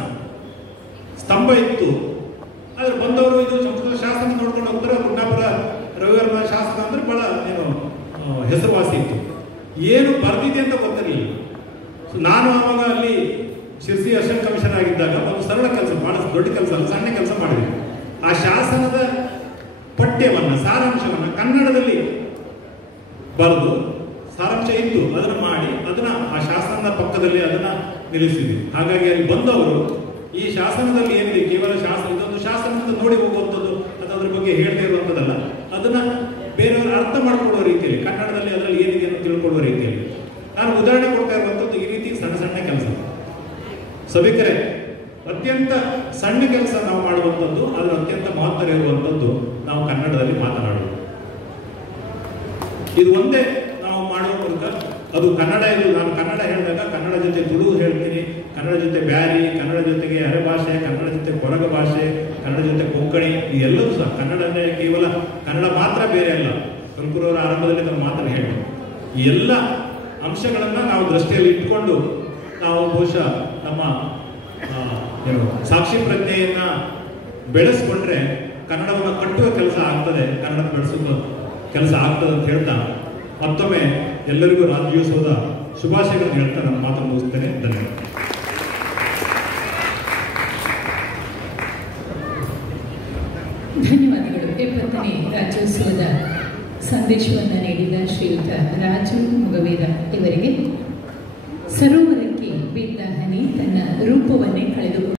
ಸ್ತಂಭ ಇತ್ತು. ಆದ್ರೆ ಬಂದವರು ಇದು ಸಂಸ್ಕೃತ ಶಾಸನ ನೋಡ್ಕೊಂಡು ಹೋಗ್ತಾರೆ. ಗುಡ್ನಾಪುರ ರವಿವರ್ಮನ ಶಾಸನ ಅಂದ್ರೆ ಬಹಳ ಏನು ಹೆಸರುವಾಸಿ ಇತ್ತು. ಏನು ಬರ್ದಿದೆ ಅಂತ ಗೊತ್ತಿರಲಿಲ್ಲ. ಸೊ ನಾನು ಆವಾಗ ಅಲ್ಲಿ ಶಿರ್ಸಿ ಅಸಿಸ್ಟೆಂಟ್ ಕಮಿಷನರ್ ಆಗಿದ್ದಾಗ ಒಂದು ಸರಳ ಕೆಲಸ, ಬಹಳ ದೊಡ್ಡ ಕೆಲಸ ಅಲ್ಲ, ಸಣ್ಣ ಕೆಲಸ ಮಾಡಿದ್ವಿ. ಆ ಶಾಸನದ ಪಠ್ಯವನ್ನ, ಸಾರಾಂಶವನ್ನ ಕನ್ನಡದಲ್ಲಿ ಬರೆದು, ಸಾರಾಂಶ ಇತ್ತು ಅದನ್ನ ಮಾಡಿ, ಅದನ್ನ ಆ ಶಾಸನದ ಪಕ್ಕದಲ್ಲಿ ಅದನ್ನ ನಿಲ್ಲಿಸಿದ್ವಿ. ಹಾಗಾಗಿ ಅಲ್ಲಿ ಬಂದವರು ಈ ಶಾಸನದಲ್ಲಿ ಏನಿದೆ, ಕೇವಲ ಶಾಸನ, ಇದೊಂದು ಶಾಸನದಿಂದ ನೋಡಿ ಹೋಗುವಂಥದ್ದು ಅಥವಾ ಅದ್ರ ಬಗ್ಗೆ ಹೇಳದೇ ಇರುವಂಥದ್ದಲ್ಲ, ಅದನ್ನ ಬೇರೆಯವರು ಅರ್ಥ ಮಾಡಿಕೊಳ್ಳುವ ರೀತಿಯಲ್ಲಿ, ಕನ್ನಡದಲ್ಲಿ ಅದರಲ್ಲಿ ಏನಿದೆ ಅಂತ ತಿಳ್ಕೊಳ್ಳುವ ರೀತಿಯಲ್ಲಿ ನಾನು ಉದಾಹರಣೆ ಕೊಡ್ತಾ ಇರುವಂಥದ್ದು ಈ ರೀತಿ ಸಣ್ಣ ಸಣ್ಣ ಕೆಲಸ. ಸಭಿಕರೇ, ಅತ್ಯಂತ ಸಣ್ಣ ಕೆಲಸ ನಾವು ಮಾಡುವಂಥದ್ದು, ಅದರ ಅತ್ಯಂತ ಮಹತ್ವ ಇರುವಂಥದ್ದು ನಾವು ಕನ್ನಡದಲ್ಲಿ ಮಾತನಾಡುವುದು. ಇದು ಒಂದೇ ನಾವು ಮಾಡುವ ಮೂಲಕ ಅದು ಕನ್ನಡ. ಇದು ನಾನು ಕನ್ನಡ ಹೇಳಿದಾಗ ಕನ್ನಡ ಜೊತೆ ತುಳು ಹೇಳ್ತೀನಿ, ಕನ್ನಡ ಜೊತೆ ಬ್ಯಾರಿ, ಕನ್ನಡ ಜೊತೆಗೆ ಅರೆಭಾಷೆ, ಕನ್ನಡ ಜೊತೆ ಕೊರಗ ಭಾಷೆ, ಕನ್ನಡ ಜೊತೆ ಕೊಂಕಣಿ, ಈ ಎಲ್ಲವೂ ಸಹ ಕನ್ನಡನೇ. ಕೇವಲ ಕನ್ನಡ ಮಾತ್ರ ಬೇರೆ ಅಲ್ಲ. ಕಲ್ಕೂರವರ ಆರಂಭದಲ್ಲಿ ನಮ್ಮ ಮಾತನ್ನು ಹೇಳಿ ಈ ಎಲ್ಲ ಅಂಶಗಳನ್ನ ನಾವು ದೃಷ್ಟಿಯಲ್ಲಿ ಇಟ್ಕೊಂಡು ನಾವು ಬಹುಶಃ ನಮ್ಮ ಏನು ಸಾಕ್ಷಿ ಪ್ರಜ್ಞೆಯನ್ನ ಬೆಳೆಸ್ಕೊಂಡ್ರೆ ಕನ್ನಡವನ್ನು ಕಟ್ಟುವ ಕೆಲಸ ಆಗ್ತದೆ, ಕನ್ನಡ ಬೆಳೆಸುವ ಕೆಲಸ ಆಗ್ತದೆ ಅಂತ ಹೇಳ್ತಾ ಮತ್ತೊಮ್ಮೆ ಎಲ್ಲರಿಗೂ ರಾಜ್ಯೋತ್ಸವದ ಶುಭಾಶಯಗಳನ್ನು ಹೇಳ್ತಾ ನನ್ನ ಮಾತನ್ನು ಮುಗಿಸ್ತೇನೆ. ಧನ್ಯವಾದ. ಧನ್ಯವಾದಗಳು. 70ನೇ ರಾಜ್ಯೋತ್ಸವದ ಸಂದೇಶವನ್ನು ನೀಡಿದ ಶ್ರೀಯುತ ರಾಜು ಮುಗವೇದ ಇವರಿಗೆ ಸರೋವರಕ್ಕೆ ಬಿದ್ದ ಹನಿ ತನ್ನ ರೂಪವನ್ನೇ ಕಳೆದುಕೊಂಡು